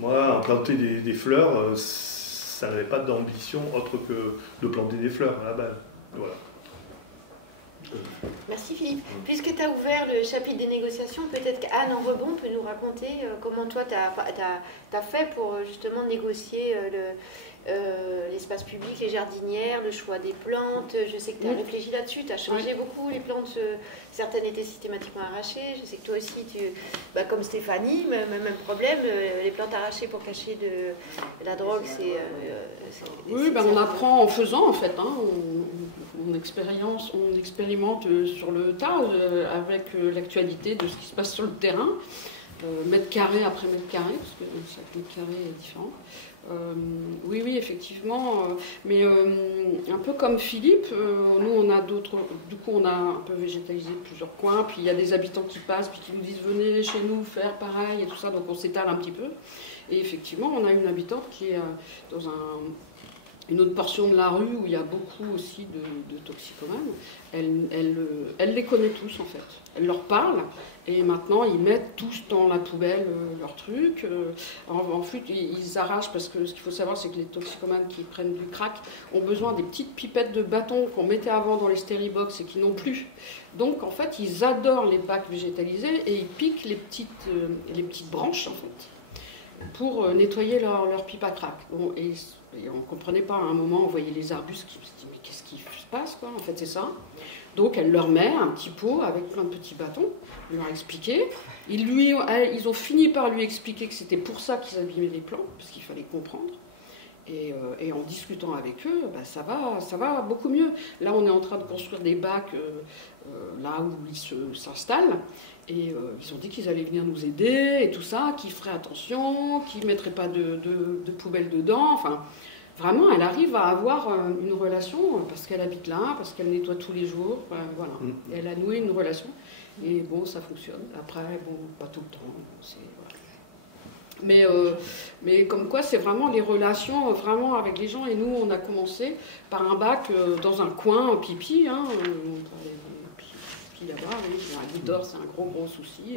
Moi, planter des fleurs, ça n'avait pas d'ambition autre que de planter des fleurs à la base. Voilà. Merci Philippe. Puisque tu as ouvert le chapitre des négociations, peut-être qu'Anne en rebond peut nous raconter comment toi tu as fait pour justement négocier l'espace public, les jardinières, le choix des plantes. Je sais que tu as réfléchi là-dessus, tu as changé beaucoup les plantes, certaines étaient systématiquement arrachées. Je sais que toi aussi, comme Stéphanie, même problème, les plantes arrachées pour cacher de la drogue, c'est... oui, on apprend en faisant en fait, hein. On expérimente sur le tas avec l'actualité de ce qui se passe sur le terrain, mètre carré après mètre carré, parce que chaque mètre carré est différent. Oui, effectivement, mais un peu comme Philippe, nous on a d'autres, du coup on a un peu végétalisé plusieurs coins, puis il y a des habitants qui passent, puis qui nous disent venez chez nous faire pareil et tout ça, donc on s'étale un petit peu. Et effectivement, on a une habitante qui est dans une autre portion de la rue où il y a beaucoup aussi de toxicomanes. Elle les connaît tous en fait. Elle leur parle et maintenant ils mettent tous dans la poubelle leurs trucs. En fait, ils arrachent parce que ce qu'il faut savoir c'est que les toxicomanes qui prennent du crack ont besoin des petites pipettes de bâton qu'on mettait avant dans les stéribox et qui n'ont plus. Donc en fait, ils adorent les bacs végétalisés et ils piquent les petites branches en fait pour nettoyer leur pipe à crack. Bon, et on ne comprenait pas, à un moment, on voyait les arbustes qui se disaient mais qu'est-ce qui se passe quoi? En fait, c'est ça. Donc, elle leur met un petit pot avec plein de petits bâtons, elle leur a expliqué. Ils ont fini par lui expliquer que c'était pour ça qu'ils abîmaient les plantes, parce qu'il fallait comprendre. Et en discutant avec eux, ça va beaucoup mieux. Là, on est en train de construire des bacs là où ils s'installent. Et ils ont dit qu'ils allaient venir nous aider et tout ça, qu'ils feraient attention, qu'ils ne mettraient pas de poubelle dedans. Enfin, vraiment, elle arrive à avoir une relation parce qu'elle habite là, parce qu'elle nettoie tous les jours. Voilà. Et elle a noué une relation. Et bon, ça fonctionne. Après, bon, pas tout le temps. Voilà. Mais comme quoi, c'est vraiment les relations vraiment avec les gens. Et nous, on a commencé par un bac dans un coin, pipi. Hein, là-bas, oui. L'idor, c'est un gros souci,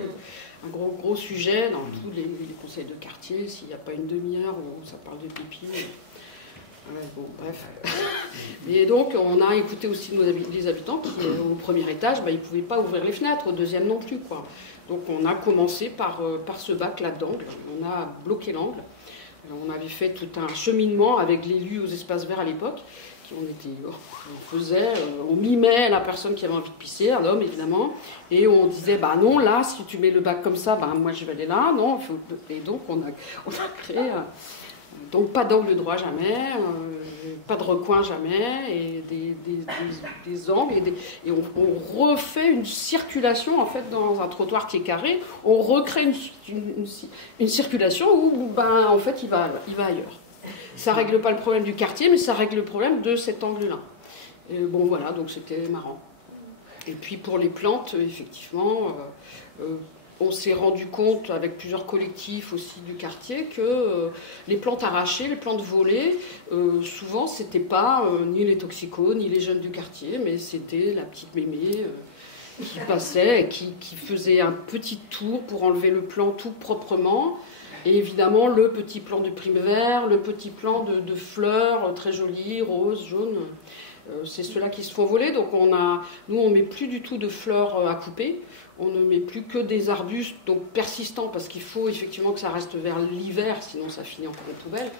un gros sujet dans tous les conseils de quartier. S'il n'y a pas une demi-heure où ça parle de pipi. Bon, bref. Et donc, on a écouté aussi les habitants qui, au premier étage, ils ne pouvaient pas ouvrir les fenêtres, au deuxième non plus, quoi. Donc, on a commencé par ce bac-là d'angle. On a bloqué l'angle. On avait fait tout un cheminement avec l'élu aux espaces verts à l'époque. On mimait la personne qui avait envie de pisser, un homme évidemment, et on disait non, là, si tu mets le bac comme ça, moi je vais aller là, non. Et donc on a créé. Donc pas d'angle droit jamais, pas de recoin jamais, et des angles, et on refait une circulation en fait dans un trottoir qui est carré, on recrée une circulation où en fait il va ailleurs. Ça ne règle pas le problème du quartier, mais ça règle le problème de cet angle-là. Bon voilà, donc c'était marrant. Et puis pour les plantes, effectivement, on s'est rendu compte avec plusieurs collectifs aussi du quartier que les plantes arrachées, les plantes volées, souvent c'était pas ni les toxicos, ni les jeunes du quartier, mais c'était la petite mémé qui passait et qui faisait un petit tour pour enlever le plant tout proprement. Et évidemment, le petit plant de primevère, le petit plant de fleurs très jolies, roses, jaunes, c'est ceux-là qui se font voler. Donc nous, on ne met plus du tout de fleurs à couper. On ne met plus que des arbustes, donc persistants, parce qu'il faut effectivement que ça reste vers l'hiver, sinon ça finit encore en poubelle.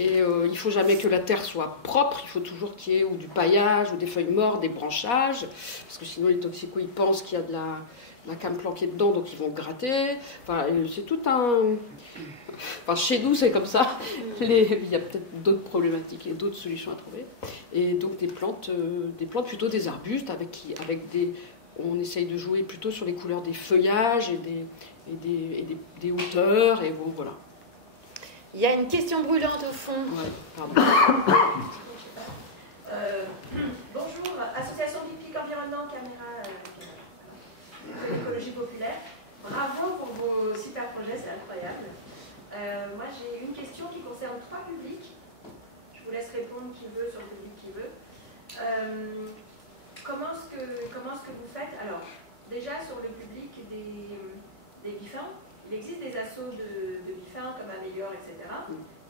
Et il ne faut jamais que la terre soit propre, il faut toujours qu'il y ait ou du paillage, ou des feuilles mortes, des branchages, parce que sinon les toxicos, ils pensent qu'il y a de la came planquée dedans, donc ils vont gratter. Enfin, c'est tout un... Enfin, chez nous, c'est comme ça. Il y a peut-être d'autres problématiques et d'autres solutions à trouver. Et donc des plantes plutôt des arbustes, avec des... On essaye de jouer plutôt sur les couleurs des feuillages et des hauteurs, et bon, voilà. Il y a une question brûlante au fond. Ouais, pardon. Bonjour, Association Biblique Environnement Caméra de l'écologie populaire. Bravo pour vos super projets, c'est incroyable. Moi j'ai une question qui concerne 3 publics. Je vous laisse répondre qui veut sur le public qui veut. Comment est-ce que vous faites? Alors, déjà sur le public des bifins, il existe des assos de bifins comme Améliore, etc.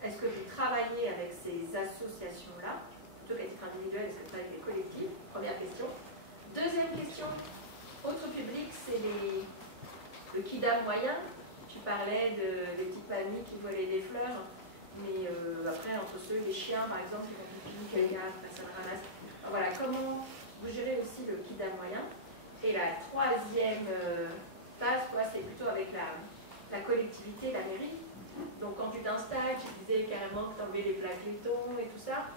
Est-ce que vous travaillez avec ces associations-là? Plutôt qu'à titre individuel, est-ce que vous travaillez avec des collectifs? Première question. Deuxième question, autre public, c'est le kidam moyen. Tu parlais des petites mamies qui volaient des fleurs, mais après, entre ceux, les chiens, par exemple, ils vont pipi, quelqu'un, après ça le ramasse. Alors voilà, comment vous gérez aussi le kidam moyen? Et la troisième phase, c'est plutôt avec la collectivité, la mairie. Donc quand tu t'installes, tu disais carrément que tu enlevais les plaques laiton et tout ça.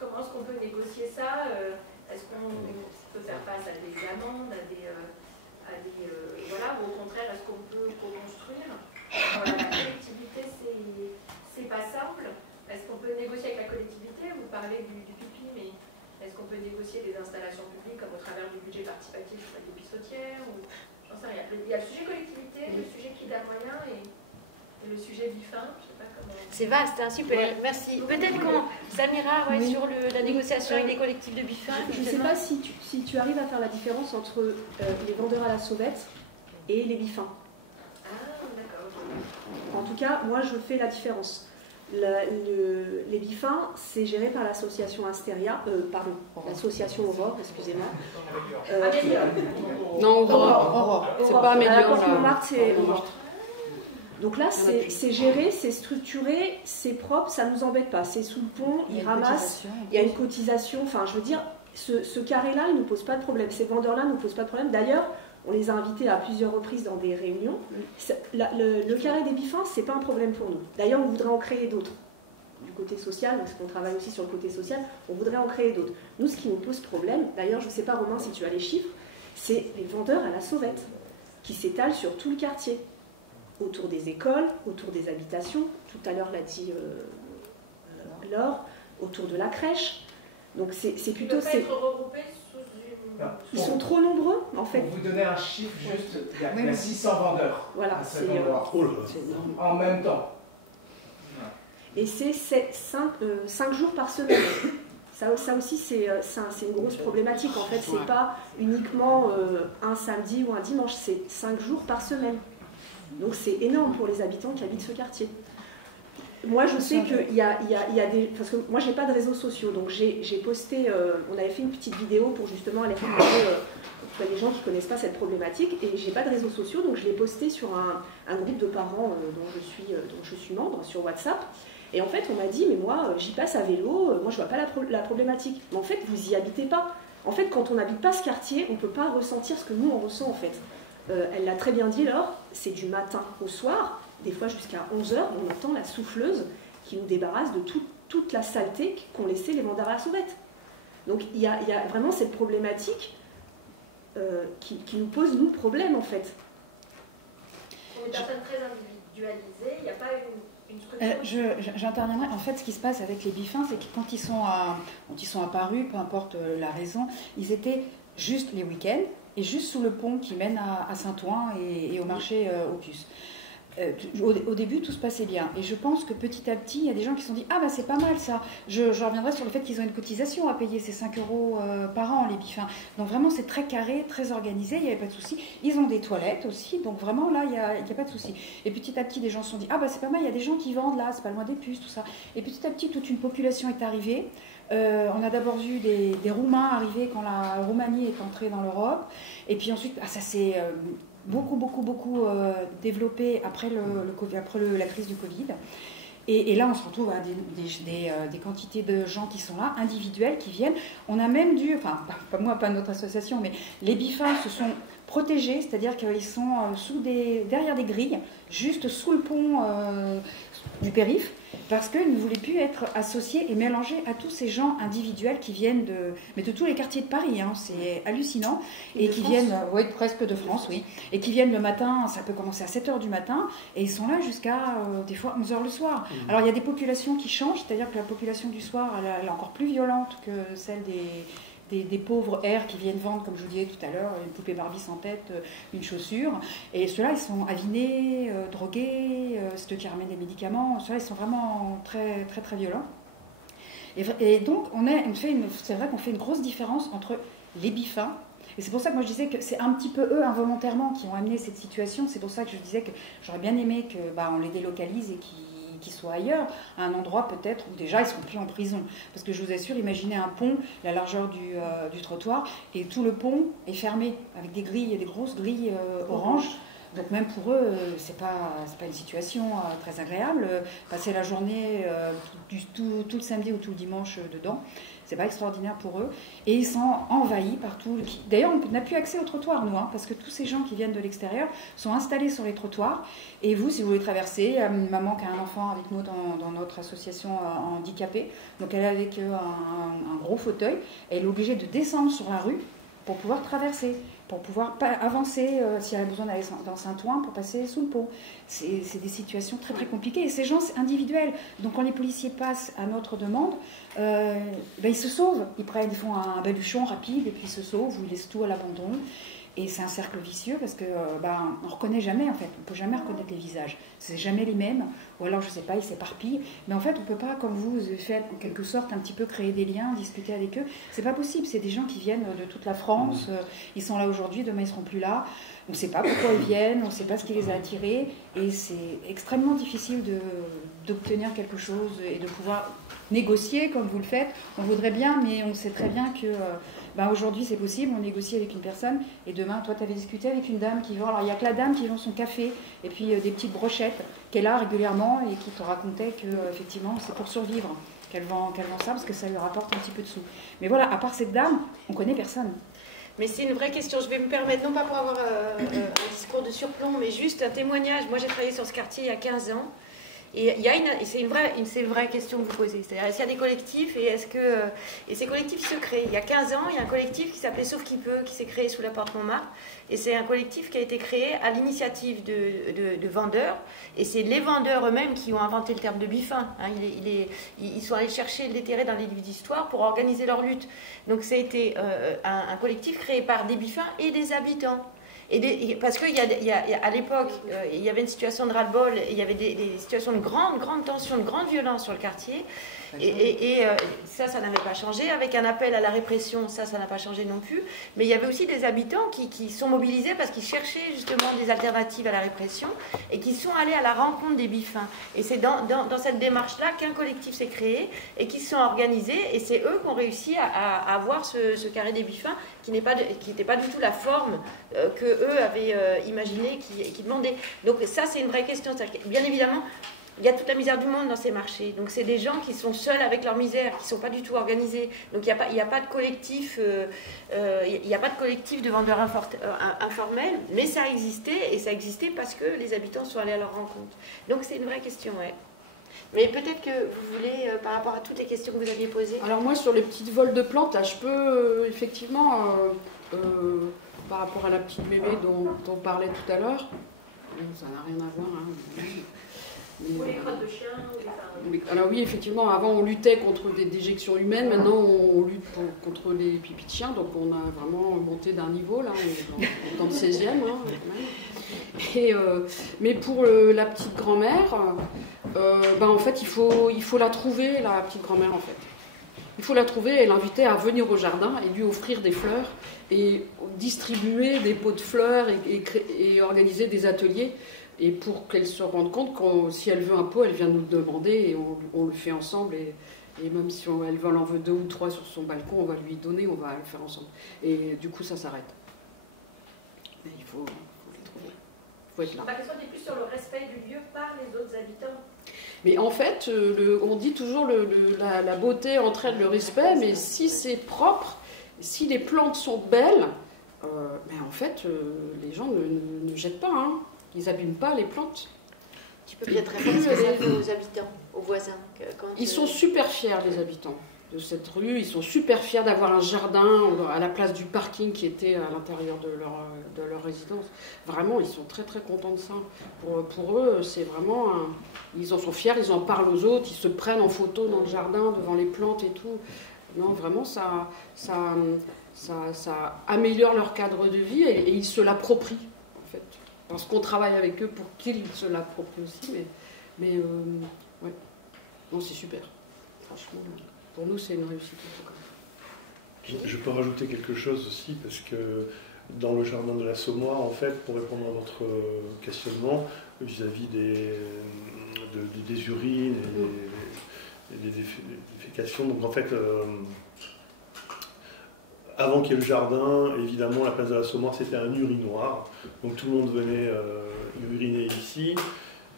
Comment est-ce qu'on peut négocier ça? Est-ce qu'on peut faire face à des amendes, voilà, ou au contraire, est-ce qu'on peut co-construire? Voilà, la collectivité, c'est pas simple. Est-ce qu'on peut négocier avec la collectivité? Vous parlez du pipi, mais est-ce qu'on peut négocier des installations publiques comme au travers du budget participatif sur les pissotières ou... J'en sais rien. Il y a le sujet collectivité, le sujet kidam moyen et le sujet BIFIN. Je sais pas comment... C'est vaste, hein, super. Ouais. Merci. Peut-être qu'on, Samira, sur la négociation avec les collectifs de BIFIN. Je ne sais pas si tu arrives à faire la différence entre les vendeurs à la sauvette et les BIFIN. Ah, d'accord. En tout cas, moi, je fais la différence. Les BIFIN, c'est géré par l'association Astéria, l'association Aurore, excusez-moi. Non, Aurore. C'est pas Améliore. À la Porte Montmartre, c'est Aurore. Donc là, c'est géré, c'est structuré, c'est propre, ça ne nous embête pas. C'est sous le pont, ils ramassent, il y a une cotisation. Enfin, je veux dire, ce carré-là, il ne nous pose pas de problème. Ces vendeurs-là ne nous posent pas de problème. D'ailleurs, on les a invités à plusieurs reprises dans des réunions. Le carré des BIFIN, ce n'est pas un problème pour nous. D'ailleurs, on voudrait en créer d'autres. Du côté social, parce qu'on travaille aussi sur le côté social, on voudrait en créer d'autres. Nous, ce qui nous pose problème, d'ailleurs, je ne sais pas, Romain, si tu as les chiffres, c'est les vendeurs à la sauvette, qui s'étalent sur tout le quartier, autour des écoles, autour des habitations, tout à l'heure l'a dit Laure, autour de la crèche. Donc c'est plutôt... Ils peuvent être regroupés sous une... Ils sont trop nombreux, en fait. Pour vous donner un chiffre, juste, il y a 600 vendeurs à cet endroit, en même temps. Et c'est 5 jours par semaine. Ça aussi, c'est une grosse problématique. En fait, c'est pas uniquement un samedi ou un dimanche, c'est 5 jours par semaine. Donc c'est énorme pour les habitants qui habitent ce quartier. Moi, je sais qu'il y a des... Parce que moi, je n'ai pas de réseaux sociaux, donc j'ai posté... on avait fait une petite vidéo pour justement aller rencontrer les gens qui ne connaissent pas cette problématique, et je n'ai pas de réseaux sociaux, donc je l'ai posté sur un groupe de parents dont je suis membre sur WhatsApp. Et en fait, on m'a dit, mais moi, j'y passe à vélo, moi, je ne vois pas la problématique. Mais en fait, vous n'y habitez pas. En fait, quand on n'habite pas ce quartier, on ne peut pas ressentir ce que nous, on ressent, en fait. Elle l'a très bien dit, Laure, c'est du matin au soir, des fois jusqu'à 11h, on entend la souffleuse qui nous débarrasse de toute la saleté qu'ont laissé les vendeurs à la sauvette. Donc il y a vraiment cette problématique qui nous pose, nous, problème, en fait. Pour des personnes très individualisées, il n'y a pas une structure... J'interviendrai. En fait, ce qui se passe avec les BIFIN, c'est que quand ils sont apparus, peu importe la raison, ils étaient juste les week-ends, et juste sous le pont qui mène à Saint-Ouen et au marché Opus. Au début, tout se passait bien. Et je pense que petit à petit, il y a des gens qui se sont dit « Ah, bah c'est pas mal ça ». Je reviendrai sur le fait qu'ils ont une cotisation à payer, c'est 5 € par an, les BIFIN. Donc vraiment, c'est très carré, très organisé, il n'y avait pas de souci. Ils ont des toilettes aussi, donc vraiment, là, il n'y a pas de souci. Et petit à petit, des gens se sont dit « Ah, bah c'est pas mal, il y a des gens qui vendent là, c'est pas loin des puces, tout ça ». Et petit à petit, toute une population est arrivée. On a d'abord vu des Roumains arriver quand la Roumanie est entrée dans l'Europe. Et puis ensuite, ça s'est beaucoup développé après la crise du Covid. Et là, on se retrouve à des quantités de gens qui sont là, individuels, qui viennent. On a même dû, enfin, pas moi, pas notre association, mais les BIFIN se sont protégés, c'est-à-dire qu'ils sont derrière des grilles, juste sous le pont du périph', parce qu'ils ne voulaient plus être associés et mélangés à tous ces gens individuels qui viennent de tous les quartiers de Paris, hein, c'est hallucinant, et qui viennent, presque de France, oui, et qui viennent le matin, ça peut commencer à 7h du matin, et ils sont là jusqu'à des fois 11h le soir. Alors il y a des populations qui changent, c'est-à-dire que la population du soir, elle est encore plus violente que celle des pauvres airs qui viennent vendre, comme je vous disais tout à l'heure, une poupée Barbie sans tête, une chaussure. Et ceux-là, ils sont avinés, drogués, ceux qui ramènent des médicaments. Ceux-là, ils sont vraiment très, très, très violents. Et donc, c'est vrai qu'on fait une grosse différence entre les BIFIN. Et c'est pour ça que moi je disais que c'est un petit peu eux, involontairement, qui ont amené cette situation. C'est pour ça que je disais que j'aurais bien aimé qu'on les délocalise et qu'ils soient ailleurs, à un endroit peut-être où déjà ils ne seront plus en prison. Parce que je vous assure, imaginez un pont, la largeur du trottoir, et tout le pont est fermé, avec des grilles, des grosses grilles oranges. Donc même pour eux, c'est pas une situation très agréable. Passer la journée, tout le samedi ou tout le dimanche dedans, c'est pas extraordinaire pour eux. Et ils sont envahis partout. D'ailleurs, on n'a plus accès au trottoir, nous, parce que tous ces gens qui viennent de l'extérieur sont installés sur les trottoirs. Et vous, si vous voulez traverser, une maman qui a un enfant avec nous dans notre association handicapée, donc elle est avec un gros fauteuil, elle est obligée de descendre sur la rue pour pouvoir traverser, pour pouvoir avancer si elle a besoin d'aller dans Saint-Ouen pour passer sous le pont. C'est des situations très très compliquées. Et ces gens, c'est individuel. Donc quand les policiers passent à notre demande, ils se sauvent. Ils font un baluchon rapide et puis ils se sauvent ou ils laissent tout à l'abandon. Et c'est un cercle vicieux parce que on ne reconnaît jamais, en fait. On ne peut jamais reconnaître les visages. C'est jamais les mêmes. Ou alors, je ne sais pas, ils s'éparpillent. Mais en fait, on ne peut pas, comme vous faites, en quelque sorte, un petit peu créer des liens, discuter avec eux. C'est pas possible. C'est des gens qui viennent de toute la France. Ils sont là aujourd'hui, demain, ils ne seront plus là. On ne sait pas pourquoi ils viennent, on ne sait pas ce qui les a attirés. Et c'est extrêmement difficile d'obtenir quelque chose et de pouvoir négocier comme vous le faites. On voudrait bien, mais on sait très bien que aujourd'hui c'est possible, on négocie avec une personne et demain, toi tu avais discuté avec une dame qui vend, alors il n'y a que la dame qui vend son café et puis des petites brochettes qu'elle a régulièrement et qui te racontait que effectivement c'est pour survivre qu'elle vend ça parce que ça lui rapporte un petit peu de sous. Mais voilà, à part cette dame, on connaît personne. Mais c'est une vraie question. Je vais me permettre, non pas pour avoir un discours de surplomb, mais juste un témoignage. Moi, j'ai travaillé sur ce quartier il y a 15 ans. Et c'est une vraie question que vous posez. C'est-à-dire, est-ce qu'il y a des collectifs et ces collectifs se créent. Il y a 15 ans, il y a un collectif qui s'appelait Sauf qui peut, qui s'est créé sous la porte Montmartre. Et c'est un collectif qui a été créé à l'initiative de vendeurs. Et c'est les vendeurs eux-mêmes qui ont inventé le terme de bifin. Ils sont allés chercher le déterrer dans les livres d'histoire pour organiser leur lutte. Donc, ça a été un collectif créé par des bifins et des habitants. Parce qu'à l'époque, il y avait une situation de ras-le-bol, il y avait des situations de grande tension, de grande violence sur le quartier. Et ça n'avait pas changé. Avec un appel à la répression, ça n'a pas changé non plus. Mais il y avait aussi des habitants qui sont mobilisés parce qu'ils cherchaient justement des alternatives à la répression et qui sont allés à la rencontre des bifins. Et c'est dans cette démarche-là qu'un collectif s'est créé et qui se sont organisés. Et c'est eux qui ont réussi à avoir ce carré des bifins qui n'était pas du tout la forme que eux avaient imaginé, qui demandaient. Donc ça, c'est une vraie question. Bien évidemment, il y a toute la misère du monde dans ces marchés. Donc c'est des gens qui sont seuls avec leur misère, qui ne sont pas du tout organisés. Donc il n'y a pas de collectif, de vendeurs informels, mais ça existait, et ça existait parce que les habitants sont allés à leur rencontre. Donc c'est une vraie question, ouais. Mais peut-être que vous voulez, par rapport à toutes les questions que vous aviez posées... Alors moi, sur les petites vols de plantes, là, je peux effectivement, par rapport à la petite mémé dont on parlait tout à l'heure, ça n'a rien à voir, hein. Ou les crottes de chiens. Alors oui, effectivement, avant on luttait contre des déjections humaines, maintenant on lutte contre les pipis de chiens, donc on a vraiment monté d'un niveau, là, on est dans le 16e. Hein, mais pour la petite grand-mère, en fait, il faut la trouver, la petite grand-mère, en fait. Il faut la trouver et l'inviter à venir au jardin et lui offrir des fleurs et distribuer des pots de fleurs et organiser des ateliers. Et pour qu'elle se rende compte que si elle veut un pot, elle vient nous le demander et on le fait ensemble. Et même si elle en veut 2 ou 3 sur son balcon, on va lui donner, on va le faire ensemble. Et du coup, ça s'arrête. Mais il faut les trouver. Il faut être là. Ma question était plus sur le respect du lieu par les autres habitants. Mais en fait, on dit toujours la beauté entraîne le respect, mais si c'est propre, si les plantes sont belles, en fait, les gens ne jettent pas, hein. Ils n'abîment pas les plantes. Tu peux bien très bien ce que ça fait aux habitants, aux voisins. Ils sont super fiers, les habitants de cette rue. Ils sont super fiers d'avoir un jardin à la place du parking qui était à l'intérieur de leur résidence. Vraiment, ils sont très très contents de ça. Pour eux, c'est vraiment... Ils en sont fiers, ils en parlent aux autres, ils se prennent en photo dans le jardin, devant les plantes et tout. Non, vraiment, ça améliore leur cadre de vie et ils se l'approprient, en fait. Parce qu'on travaille avec eux pour qu'ils se l'approprient aussi, mais ouais. Non, c'est super. Franchement, pour nous, c'est une réussite. Je peux rajouter quelque chose aussi, parce que dans le jardin de l'Assommoir, en fait, pour répondre à votre questionnement vis-à-vis des urines et des défécations. Donc en fait, avant qu'il y ait le jardin, évidemment, la place de la Saumore, c'était un urinoir. Donc tout le monde venait uriner ici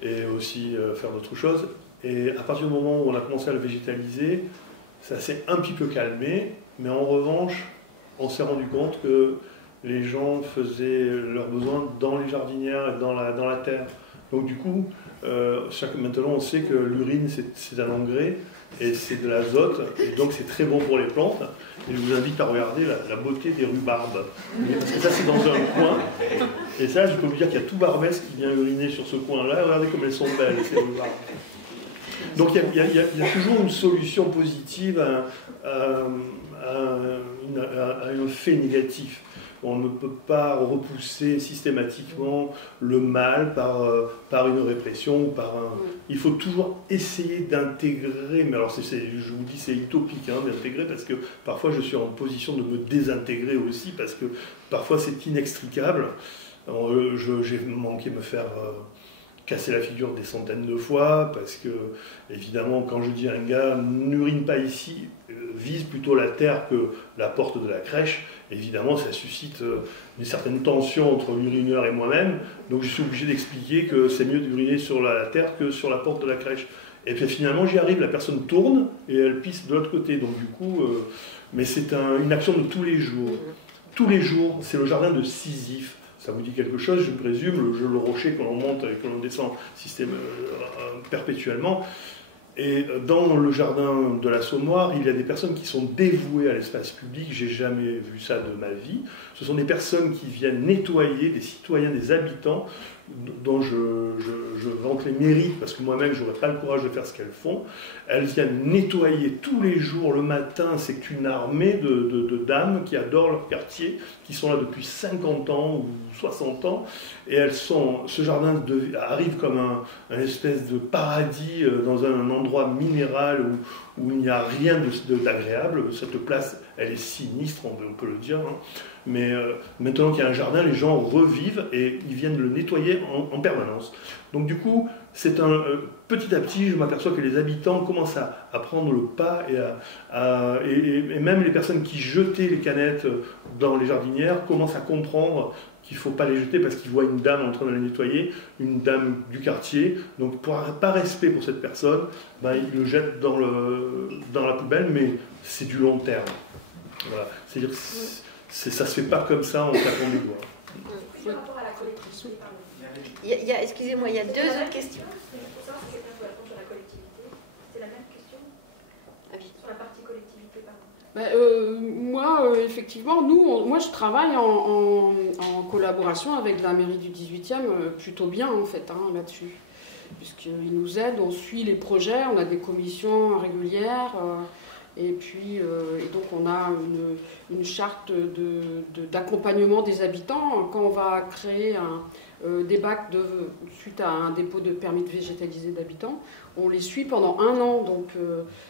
et aussi faire d'autres choses. Et à partir du moment où on a commencé à le végétaliser, ça s'est un petit peu calmé. Mais en revanche, on s'est rendu compte que les gens faisaient leurs besoins dans les jardinières et dans la terre. Donc du coup, maintenant on sait que l'urine c'est un engrais et c'est de l'azote, et donc c'est très bon pour les plantes. Et je vous invite à regarder la beauté des rhubarbes. Parce que ça c'est dans un coin, et ça je peux vous dire qu'il y a tout Barbès qui vient uriner sur ce coin-là. Regardez comme elles sont belles, ces rhubarbes. Donc il y a toujours une solution positive à un fait négatif. On ne peut pas repousser systématiquement le mal par une répression ou par un... Il faut toujours essayer d'intégrer, mais alors je vous dis c'est utopique d'intégrer, parce que parfois je suis en position de me désintégrer aussi, parce que parfois c'est inextricable. J'ai manqué me faire casser la figure des centaines de fois, parce que évidemment quand je dis à un gars n'urine pas ici, vise plutôt la terre que la porte de la crèche, évidemment ça suscite une certaine tension entre l'urineur et moi-même, donc je suis obligé d'expliquer que c'est mieux d'uriner sur la terre que sur la porte de la crèche. Et puis finalement j'y arrive, la personne tourne et elle pisse de l'autre côté, donc du coup, mais c'est une action de tous les jours. Tous les jours, c'est le jardin de Sisyphe. Ça vous dit quelque chose, je présume, le rocher que l'on monte et que l'on descend perpétuellement. Et dans le jardin de la Saumore, il y a des personnes qui sont dévouées à l'espace public. J'ai jamais vu ça de ma vie. Ce sont des personnes qui viennent nettoyer, des citoyens, des habitants, dont je vante les mérites, parce que moi-même, je n'aurais pas le courage de faire ce qu'elles font. Elles viennent nettoyer tous les jours, le matin. C'est une armée de dames qui adorent leur quartier, qui sont là depuis 50 ans ou 60 ans. Et ce jardin arrive comme un espèce de paradis dans un endroit minéral où il n'y a rien d'agréable. Cette place, elle est sinistre, on peut le dire. Mais maintenant qu'il y a un jardin, les gens revivent et ils viennent le nettoyer en permanence. Donc du coup, petit à petit, je m'aperçois que les habitants commencent à prendre le pas et même les personnes qui jetaient les canettes dans les jardinières commencent à comprendre qu'il ne faut pas les jeter parce qu'ils voient une dame en train de les nettoyer, une dame du quartier. Donc par respect pour cette personne, ils le jettent dans la poubelle, mais c'est du long terme. Voilà. C'est-à-dire que ça ne se fait pas comme ça en tapant des doigts. Par rapport à la collectivité, pardon. Excusez-moi, il y a deux autres questions. Pour savoir si quelqu'un peut répondre sur la collectivité. C'est la même question sur la partie collectivité, pardon. Moi, effectivement, moi je travaille en collaboration avec la mairie du 18e plutôt bien en fait là-dessus. Puisqu'ils nous aident, on suit les projets, on a des commissions régulières. Et puis, donc on a une charte d'accompagnement des habitants. Quand on va créer des bacs suite à un dépôt de permis de végétaliser d'habitants, on les suit pendant 1 an. Donc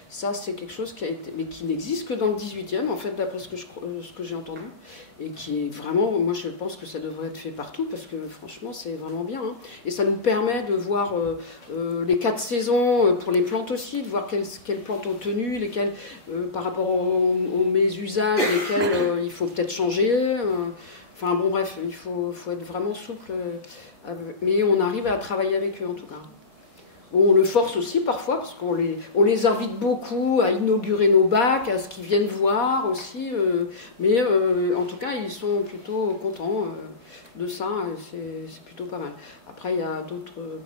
ça, c'est quelque chose mais qui n'existe que dans le 18e, en fait, d'après ce que j'ai entendu. Et qui est vraiment, moi je pense que ça devrait être fait partout, parce que franchement, c'est vraiment bien. Et ça nous permet de voir les 4 saisons pour les plantes aussi, de voir quelles plantes ont tenu, lesquelles, par rapport aux mésusages, lesquelles il faut peut-être changer. Enfin bon, bref, il faut être vraiment souple. Mais on arrive à travailler avec eux en tout cas. On le force aussi parfois, parce qu'on les invite beaucoup à inaugurer nos bacs, à ce qu'ils viennent voir aussi. Mais en tout cas, ils sont plutôt contents de ça, et c'est plutôt pas mal. Après, il y a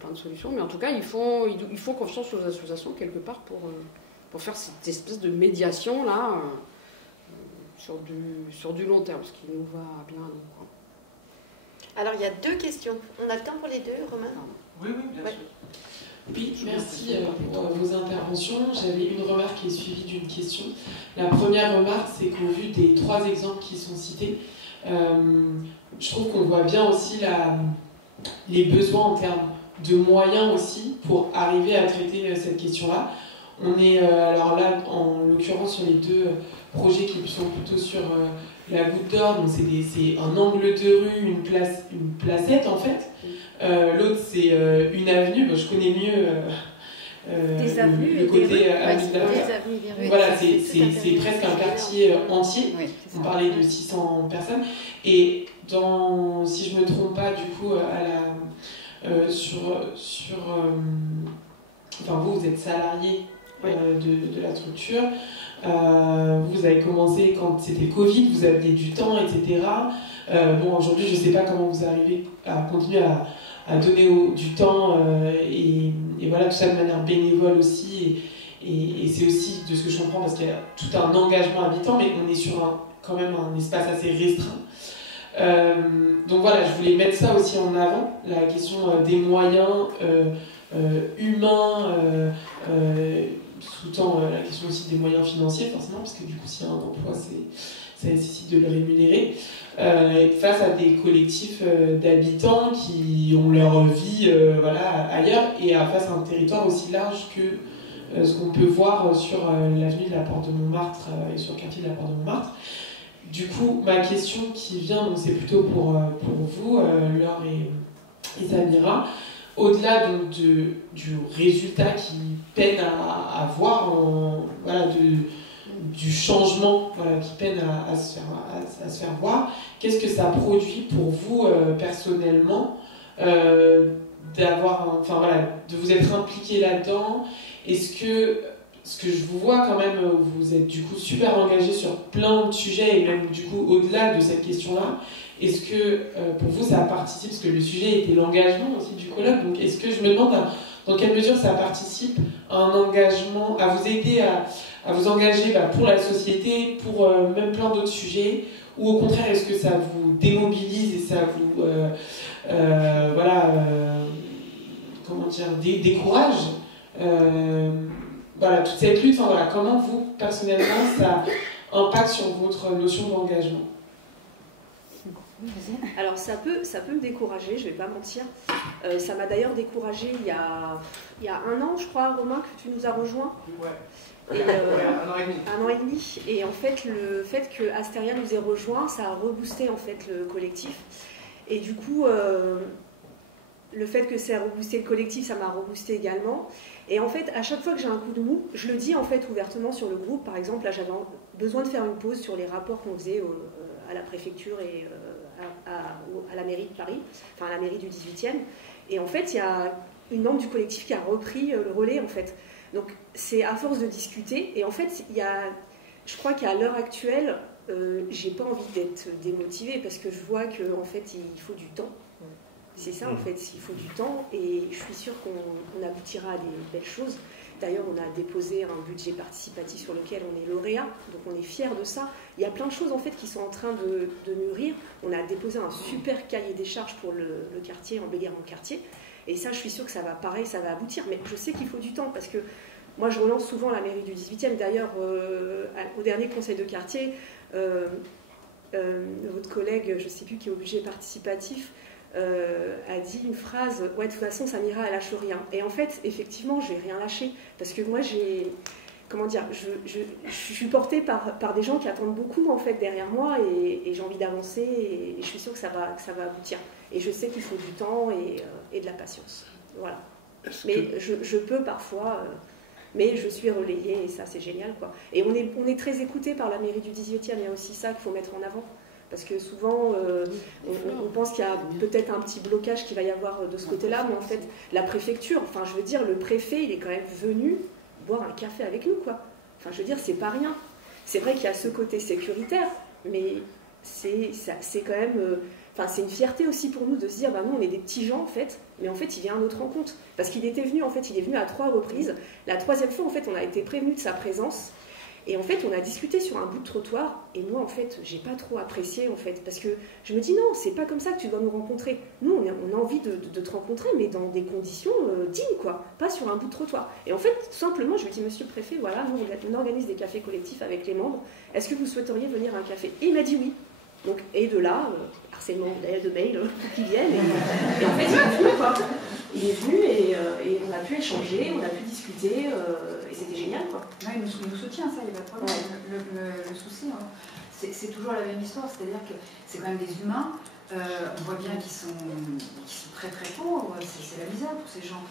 plein de solutions, mais en tout cas, ils font confiance aux associations quelque part pour faire cette espèce de médiation là, sur du long terme, ce qui nous va bien à nous. Alors, il y a 2 questions. On a le temps pour les 2, Romain ? Oui, bien sûr. Oui, merci pour vos interventions. J'avais une remarque qui est suivie d'une question. La première remarque, c'est qu'au vu des 3 exemples qui sont cités, je trouve qu'on voit bien aussi les besoins en termes de moyens aussi pour arriver à traiter cette question-là. On est alors là, en l'occurrence, sur les 2 projets qui sont plutôt sur la Goutte d'Or, donc c'est un angle de rue, une placette en fait. L'autre c'est une avenue, je connais mieux le côté voilà, c'est presque un quartier entier. On parlait de 600 personnes. Et si je ne me trompe pas, du coup, enfin, vous êtes salarié de la structure. Vous avez commencé quand c'était le Covid, vous aviez du temps, etc. Aujourd'hui, je ne sais pas comment vous arrivez à continuer à donner du temps et voilà, tout ça de manière bénévole aussi. Et c'est aussi de ce que je comprends, parce qu'il y a tout un engagement habitant, mais on est sur quand même un espace assez restreint. Donc voilà, je voulais mettre ça aussi en avant, la question des moyens humains, sous-tend la question aussi des moyens financiers, forcément, parce que du coup, s'il y a un emploi, ça nécessite de le rémunérer, face à des collectifs d'habitants qui ont leur vie ailleurs, et face à un territoire aussi large que ce qu'on peut voir sur l'avenue de la Porte de Montmartre et sur le quartier de la Porte de Montmartre. Du coup, ma question qui vient, donc c'est plutôt pour vous, Laure et Samira, au-delà donc du résultat qui peine à voir, du changement qui peine à se faire voir, qu'est-ce que ça produit pour vous personnellement de vous être impliqué là-dedans? Est-ce que je vous vois quand même, vous êtes du coup super engagé sur plein de sujets, et même du coup au-delà de cette question-là, est-ce que pour vous ça participe, parce que le sujet était l'engagement aussi du colloque, donc est-ce que je me demande dans quelle mesure ça participe à un engagement, à vous aider à vous engager pour la société, pour même plein d'autres sujets, ou au contraire est-ce que ça vous démobilise et ça vous décourage toute cette lutte, comment vous personnellement ça impacte sur votre notion d'engagement? Alors ça peut me décourager, je ne vais pas mentir. Ça m'a d'ailleurs découragée il y a 1 an, je crois, Romain, que tu nous as rejoints. Ouais. Et, 1 an et demi. 1 an et demi. Et en fait, le fait que Asteria nous ait rejoints, ça a reboosté en fait le collectif. Et du coup, le fait que ça a reboosté le collectif, ça m'a reboosté également. Et en fait, à chaque fois que j'ai un coup de mou, je le dis en fait ouvertement sur le groupe. Par exemple, là, j'avais besoin de faire une pause sur les rapports qu'on faisait à la préfecture et à la mairie de Paris, enfin à la mairie du 18e. Et en fait, il y a une membre du collectif qui a repris le relais, en fait. Donc, c'est à force de discuter. Et en fait, je crois qu'à l'heure actuelle, j'ai pas envie d'être démotivée parce que je vois qu'en fait, il faut du temps. C'est ça, en fait, il faut du temps. Et je suis sûre qu'on aboutira à des belles choses. D'ailleurs, on a déposé un budget participatif sur lequel on est lauréat, donc on est fiers de ça. Il y a plein de choses en fait qui sont en train de mûrir. On a déposé un super cahier des charges pour le quartier, en Béguerre-en-Quartier. Et ça, je suis sûre que ça va aboutir. Mais je sais qu'il faut du temps parce que moi, je relance souvent la mairie du 18e. D'ailleurs, au dernier conseil de quartier, votre collègue, je ne sais plus, qui est au budget participatif, a dit une phrase, ouais, de toute façon Samira elle lâche rien, et en fait effectivement je vais rien lâcher parce que moi je suis portée par des gens qui attendent beaucoup en fait derrière moi, et j'ai envie d'avancer, et je suis sûre que ça va aboutir, et je sais qu'il faut du temps et de la patience, voilà. Mais je peux parfois mais je suis relayée, et ça c'est génial quoi. Et on est très écouté par la mairie du 18e, il y a aussi ça qu'il faut mettre en avant. Parce que souvent, on pense qu'il y a peut-être un petit blocage qu'il va y avoir de ce côté-là, mais en fait, la préfecture, enfin, je veux dire, le préfet, il est quand même venu boire un café avec nous, quoi. Enfin, je veux dire, c'est pas rien. C'est vrai qu'il y a ce côté sécuritaire, mais c'est quand même... Enfin, c'est une fierté aussi pour nous de se dire, bah, nous, on est des petits gens, en fait, mais en fait, il vient à notre rencontre. Parce qu'il était venu, en fait, il est venu à 3 reprises. La 3e fois, en fait, on a été prévenu de sa présence. Et en fait, on a discuté sur un bout de trottoir, et moi, en fait, j'ai pas trop apprécié, en fait, parce que je me dis, non, c'est pas comme ça que tu dois nous rencontrer. Nous, on a envie de te rencontrer, mais dans des conditions dignes, quoi, pas sur un bout de trottoir. Et en fait, tout simplement, je lui ai dit, monsieur le préfet, voilà, nous, on organise des cafés collectifs avec les membres, est-ce que vous souhaiteriez venir à un café? Et il m'a dit oui. Donc, et de là, harcèlement de mails pour qu'ils viennent, et en fait, il est venu, quoi. Il est venu, et on a pu échanger, on a pu discuter, et c'était génial, quoi. Ouais, il nous soutient, ça, il n'y a pas de problème. Ouais. Le souci, hein, c'est toujours la même histoire, c'est-à-dire que c'est quand même des humains, on voit bien qu'ils sont très très pauvres, c'est la misère pour ces gens.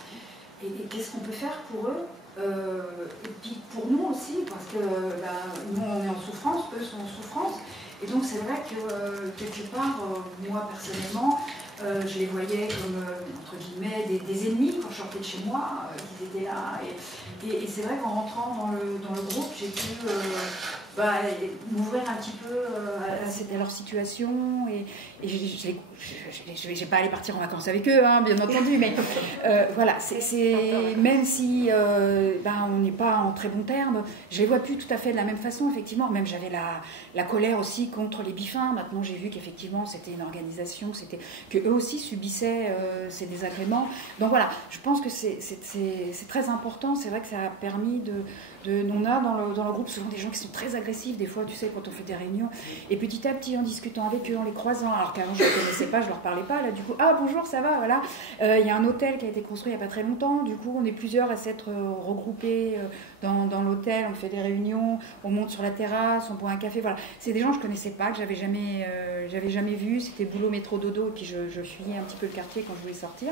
et qu'est-ce qu'on peut faire pour eux, et puis pour nous aussi, parce que nous on est en souffrance, eux sont en souffrance. Et donc c'est vrai que quelque part, moi personnellement, je les voyais comme, entre guillemets, des ennemis quand je sortais de chez moi, qu'ils étaient là. Et c'est vrai qu'en rentrant dans le groupe, j'ai pu m'ouvrir un petit peu à leur situation. Et je ne vais pas aller partir en vacances avec eux, hein, bien entendu, mais voilà, même si on n'est pas en très bons termes, je ne les vois plus tout à fait de la même façon, effectivement. Même j'avais la colère aussi contre les bifins. Maintenant, j'ai vu qu'effectivement, c'était une organisation, qu'eux aussi subissaient ces désagréments. Donc voilà, je pense que c'est très important. C'est vrai que ça a permis on a dans le groupe souvent des gens qui sont très agressifs, des fois, tu sais, quand on fait des réunions. Et petit à petit, en discutant avec eux, en les croisant, alors qu'avant je ne les connaissais pas, je ne leur parlais pas, là, du coup, ah bonjour, ça va, voilà. Il y a un hôtel qui a été construit il n'y a pas très longtemps, du coup, on est plusieurs à s'être regroupés dans l'hôtel, on fait des réunions, on monte sur la terrasse, on boit un café, voilà. C'est des gens que je ne connaissais pas, que j'avais jamais vus, c'était boulot, métro, dodo, et puis je fuyais un petit peu le quartier quand je voulais sortir.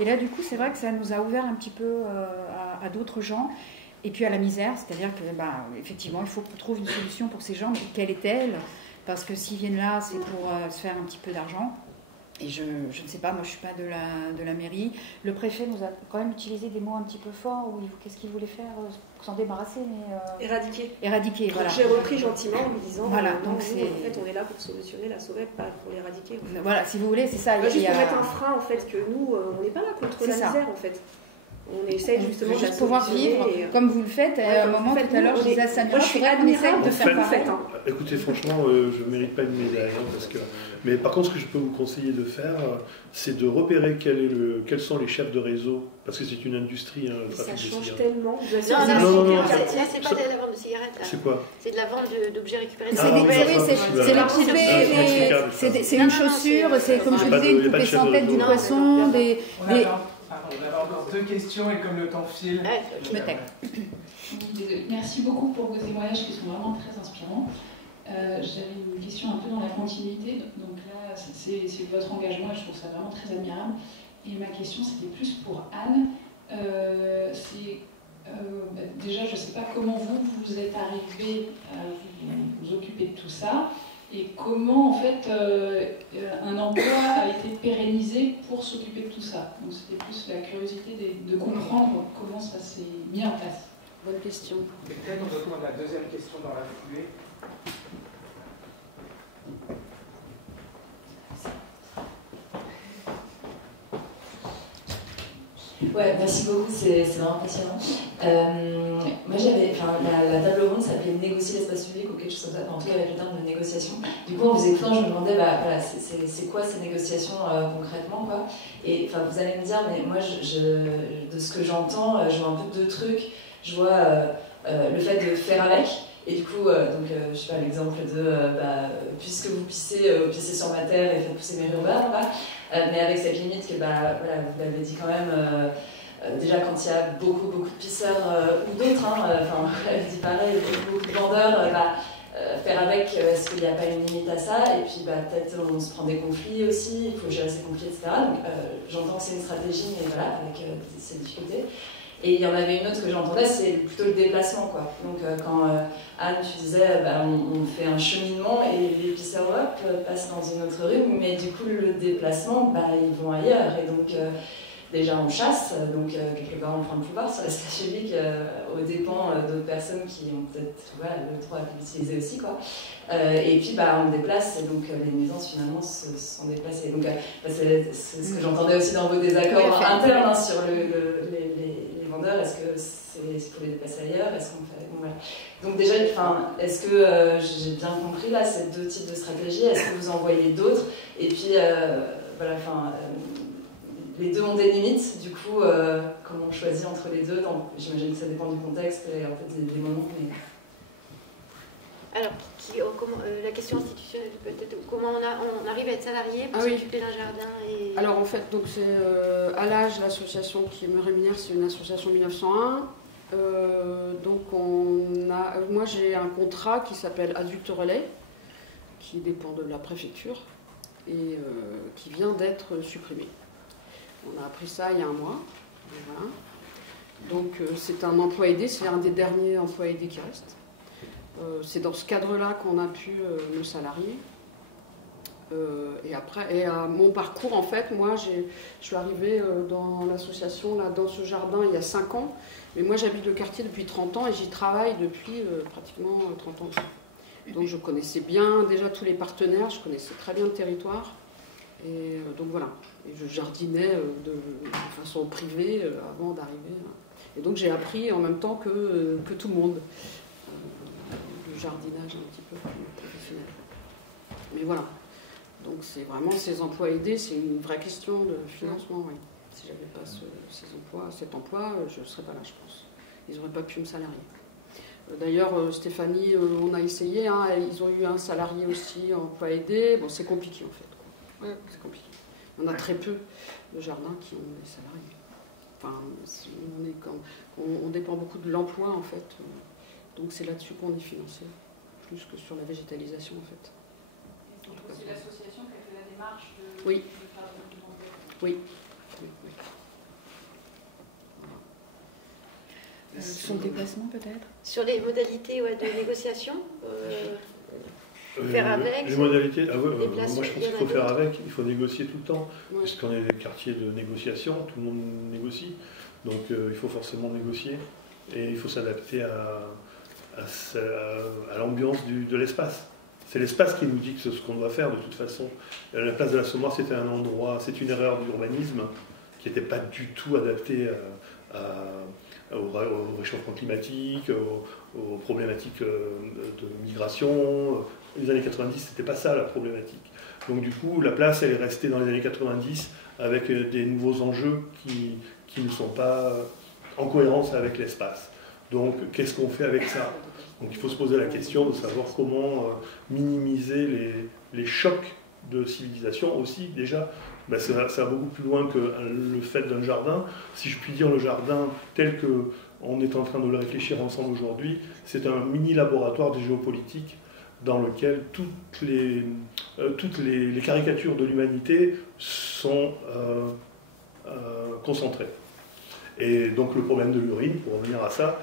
Et là, du coup, c'est vrai que ça nous a ouvert un petit peu à d'autres gens. Et puis à la misère, c'est-à-dire que, effectivement, il faut qu'on trouve une solution pour ces gens, mais quelle est-elle? Parce que s'ils viennent là, c'est pour se faire un petit peu d'argent. Et je ne sais pas, moi je ne suis pas de la mairie. Le préfet nous a quand même utilisé des mots un petit peu forts. Qu'est-ce qu'il voulait faire pour s'en débarrasser, mais Éradiquer, voilà. J'ai repris gentiment en lui disant, voilà, donc en fait, on est là pour solutionner la sauver, pas pour l'éradiquer. En fait. Voilà, si vous voulez, c'est ça. Juste pour mettre un frein, en fait, que nous, on n'est pas là contre la misère, en fait. On essaie justement de pouvoir vivre comme vous le faites. À un moment, tout à l'heure, je disais à Samira, je suis admirable de faire pareil. Écoutez, franchement, je ne mérite pas une médaille. Mais par contre, ce que je peux vous conseiller de faire, c'est de repérer quels sont les chefs de réseau, parce que c'est une industrie. Ça change tellement. Là, c'est pas de la vente de cigarettes. C'est quoi? C'est de la vente d'objets récupérés. C'est les poupées, c'est une chaussure, c'est comme je disais, une poupée sans tête du poisson, On avait encore 2 questions et comme le temps file, je me tais. Merci beaucoup pour vos témoignages qui sont vraiment très inspirants. J'avais une question un peu dans la continuité. Donc là, c'est votre engagement et je trouve ça vraiment très admirable. Et ma question, c'était plus pour Anne. Déjà, je ne sais pas comment vous êtes arrivée à vous occuper de tout ça. Et comment, en fait, un emploi a été pérennisé pour s'occuper de tout ça. Donc c'était plus la curiosité de comprendre comment ça s'est mis en place. Bonne question. Peut-être on va prendre la deuxième question dans la foulée. Ouais, merci beaucoup, c'est vraiment passionnant. Moi, la table ronde s'appelait négocier l'espace public ou quelque chose comme ça, en tout cas avec le terme de négociation. Du coup, en vous écoutant, je me demandais, c'est quoi ces négociations concrètement, quoi. Et vous allez me dire, mais moi, de ce que j'entends, je vois un peu 2 trucs. Je vois le fait de faire avec. Et du coup, je sais pas, l'exemple de puisque vous pissez sur ma terre et faites pousser mes rhubards, mais avec cette limite que, vous l'avez dit quand même, déjà quand il y a beaucoup de pisseurs ou d'autres, elle dit pareil, beaucoup de vendeurs, faire avec, est-ce qu'il n'y a pas une limite à ça? Et puis peut-être on se prend des conflits aussi, il faut gérer ces conflits, etc. Donc j'entends que c'est une stratégie, mais voilà, avec ces difficultés. Et il y en avait une autre que j'entendais, c'est plutôt le déplacement, quoi. Donc quand Anne, tu disais, on fait un cheminement et les pisseurs passent dans une autre rue, mais du coup le déplacement, ils vont ailleurs. Et donc déjà on chasse, donc quelque part on prend le pouvoir sur l'espace public aux dépens d'autres personnes qui ont peut-être le droit de l'utiliser aussi, quoi. Et puis on déplace, et donc les nuisances finalement se sont déplacées. Donc c'est ce que j'entendais aussi dans vos désaccords internes sur les vendeurs. Est-ce que c'est pour les déplacer ailleurs? Est-ce qu'on fait... voilà. Donc déjà, est-ce que j'ai bien compris là ces 2 types de stratégies? Est-ce que vous en voyez d'autres? Et puis les 2 ont des limites, du coup, comment on choisit entre les 2? J'imagine que ça dépend du contexte et en fait des moments. Mais... Alors, la question institutionnelle, peut-être, comment on arrive à être salarié pour s'occuper d'un jardin et... Alors en fait, donc c'est à l'âge, l'association qui me rémunère, c'est une association 1901. Moi j'ai un contrat qui s'appelle Adulte Relais, qui dépend de la préfecture et qui vient d'être supprimé. On a appris ça il y a 1 mois. Voilà. Donc c'est un emploi aidé, c'est un des derniers emplois aidés qui reste. C'est dans ce cadre-là qu'on a pu me salarier. Et après, mon parcours, en fait, moi, je suis arrivée dans l'association, là, dans ce jardin, il y a 5 ans. Mais moi, j'habite le quartier depuis 30 ans et j'y travaille depuis pratiquement 30 ans. Donc, je connaissais bien déjà tous les partenaires, je connaissais très bien le territoire. Et donc, voilà. Et je jardinais de façon privée avant d'arriver. Et donc, j'ai appris en même temps que tout le monde. Le jardinage un petit peu professionnel. Mais voilà. Donc c'est vraiment ces emplois aidés, c'est une vraie question de financement. Oui. Si j'avais pas cet emploi, je ne serais pas là, je pense. Ils n'auraient pas pu me salarier. D'ailleurs, Stéphanie, on a essayé, hein, ils ont eu un salarié aussi, emploi aidé. Bon, c'est compliqué en fait. Quoi. Ouais, c'est compliqué. On a très peu de jardins qui ont des salariés. Enfin, on dépend beaucoup de l'emploi en fait. Donc c'est là-dessus qu'on est financé, plus que sur la végétalisation en fait. C'est l'association qui a fait la démarche de oui. faire la documentation. Oui. Son déplacement peut-être. Sur les modalités de négociation faire avec. Les modalités, moi je pense qu'il faut faire avec, il faut négocier tout le temps, puisqu'on est des quartiers de négociation, tout le monde négocie, donc il faut forcément négocier et il faut s'adapter à l'ambiance de l'espace. C'est l'espace qui nous dit que c'est ce qu'on doit faire de toute façon. La place de la Sommoire, c'était un endroit, c'est une erreur d'urbanisme qui n'était pas du tout adaptée au réchauffement climatique, aux problématiques de migration. Les années 90, c'était pas ça la problématique. Donc du coup, la place, elle est restée dans les années 90 avec des nouveaux enjeux qui ne sont pas en cohérence avec l'espace. Donc qu'est-ce qu'on fait avec ça ? Donc il faut se poser la question de savoir comment minimiser les chocs de civilisation aussi. Déjà, ça va beaucoup plus loin que le fait d'un jardin. Si je puis dire, le jardin tel qu'on est en train de le réfléchir ensemble aujourd'hui, c'est un mini-laboratoire de géopolitique dans lequel toutes les caricatures de l'humanité sont concentrées. Et donc le problème de l'urine, pour revenir à ça,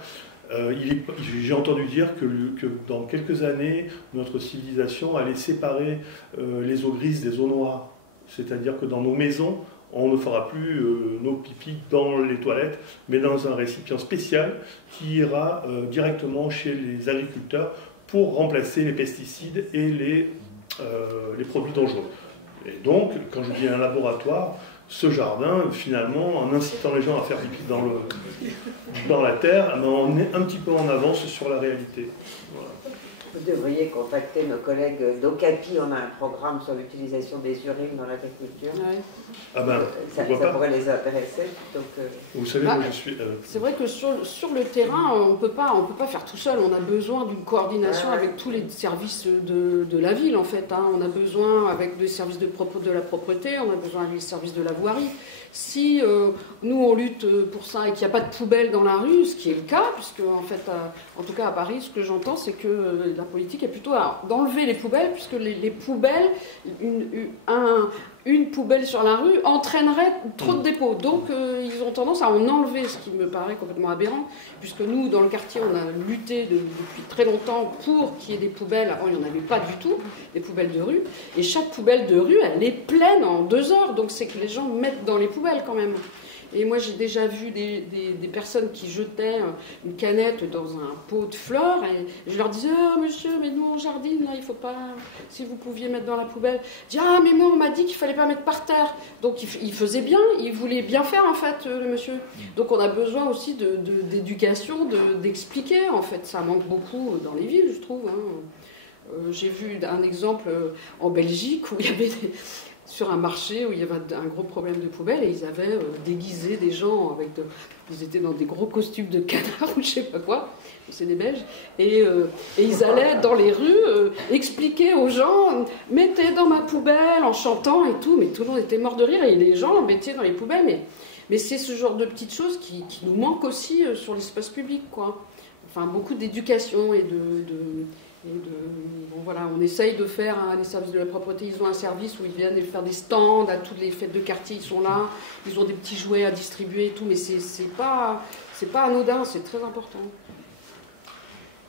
j'ai entendu dire que dans quelques années, notre civilisation allait séparer les eaux grises des eaux noires. C'est-à-dire que dans nos maisons, on ne fera plus nos pipis dans les toilettes, mais dans un récipient spécial qui ira directement chez les agriculteurs pour remplacer les pesticides et les produits dangereux. Et donc, quand je dis un laboratoire, ce jardin, finalement, en incitant les gens à faire pipi dans la terre, on est un petit peu en avance sur la réalité. Voilà. Vous devriez contacter nos collègues d'Ocapi, on a un programme sur l'utilisation des urines dans l'agriculture. Ouais. Ah ben, ça pourrait les intéresser. Donc, vous savez, moi je suis... C'est vrai que sur le terrain, on peut pas faire tout seul. On a besoin d'une coordination avec tous les services de la ville, en fait. Hein. On a besoin avec les services de la propreté, on a besoin avec les services de la voirie. Si nous on lutte pour ça et qu'il n'y a pas de poubelle dans la rue, ce qui est le cas, puisque en fait, en tout cas à Paris, ce que j'entends, c'est que la politique est plutôt d'enlever les poubelles, puisque les poubelles, une poubelle sur la rue entraînerait trop de dépôts. Donc ils ont tendance à en enlever, ce qui me paraît complètement aberrant, puisque nous, dans le quartier, on a lutté depuis très longtemps pour qu'il y ait des poubelles. Avant, il n'y en avait pas du tout, des poubelles de rue. Et chaque poubelle de rue, elle est pleine en 2 heures. Donc c'est que les gens mettent dans les poubelles quand même. Et moi, j'ai déjà vu des personnes qui jetaient une canette dans un pot de fleurs et je leur disais « Ah, monsieur, mais nous, on jardine, là, il faut pas... Si vous pouviez mettre dans la poubelle. » Je dis « Ah, mais moi, on m'a dit qu'il fallait pas mettre par terre. » Donc, il faisait bien, il voulait bien faire, en fait, le monsieur. Donc, on a besoin aussi d'éducation, d'expliquer, en fait. Ça manque beaucoup dans les villes, je trouve. Hein. J'ai vu un exemple en Belgique où il y avait sur un marché où il y avait un gros problème de poubelle et ils avaient déguisé des gens ils étaient dans des gros costumes de canard ou je sais pas quoi, c'est des Belges, et ils allaient dans les rues expliquer aux gens « mettez dans ma poubelle » en chantant et tout, mais tout le monde était mort de rire et les gens mettaient dans les poubelles, mais c'est ce genre de petites choses qui nous manquent aussi sur l'espace public, quoi. Enfin, beaucoup d'éducation et Bon, voilà, on essaye de faire les services de la propreté. Ils ont un service où ils viennent faire des stands, à toutes les fêtes de quartier, ils sont là. Ils ont des petits jouets à distribuer et tout, mais c'est pas anodin, c'est très important.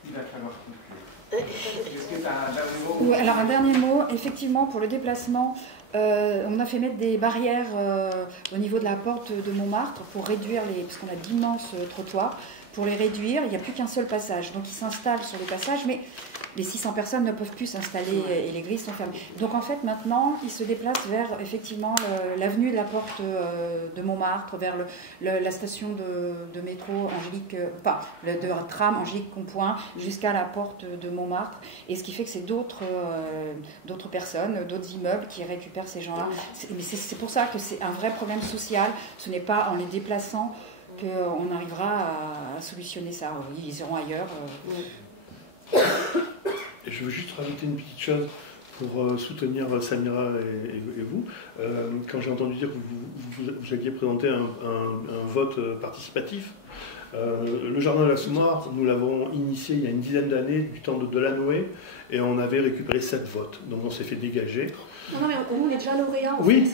Il va falloir conclure. Est-ce que tu as un dernier mot? Oui, alors un dernier mot, effectivement, pour le déplacement, on a fait mettre des barrières au niveau de la porte de Montmartre pour réduire parce qu'on a d'immenses trottoirs. Pour les réduire, il n'y a plus qu'un seul passage. Donc ils s'installent sur les passages, mais les 600 personnes ne peuvent plus s'installer et les grilles sont fermées. Donc en fait, maintenant, ils se déplacent vers effectivement l'avenue de la Porte de Montmartre, vers la station de métro Angélique, de tram Angélique Compoint, jusqu'à la Porte de Montmartre. Et ce qui fait que c'est d'autres personnes, d'autres immeubles qui récupèrent ces gens-là. Mais c'est pour ça que c'est un vrai problème social. Ce n'est pas en les déplaçant qu'on arrivera à solutionner ça. Oui, ils iront ailleurs. Et je veux juste rajouter une petite chose pour soutenir Samira et vous. Quand j'ai entendu dire que vous alliez présenter un vote participatif, le jardin de la Soumoire, nous l'avons initié il y a une dizaine d'années, du temps de Delanoë, et on avait récupéré 7 votes. Donc on s'est fait dégager. Non, mais on est déjà lauréat. Oui,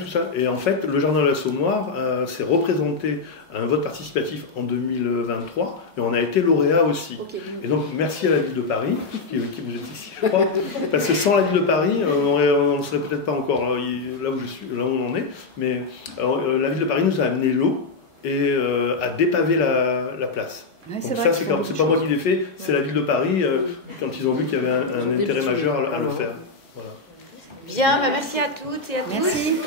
tout ça. Et en fait, le jardin de la Saumoire s'est représenté à un vote participatif en 2023, et on a été lauréat aussi. Okay. Et donc, merci à la ville de Paris, qui vous êtes ici, je crois, parce que sans la ville de Paris, on ne serait peut-être pas encore là où on en est, mais la ville de Paris nous a amené l'eau et a dépavé la place. Ouais, donc ça, c'est pas moi qui l'ai fait, c'est la ville de Paris, quand ils ont vu qu'il y avait un intérêt majeur à le faire. Voilà. Bien, merci à toutes et à tous. Merci.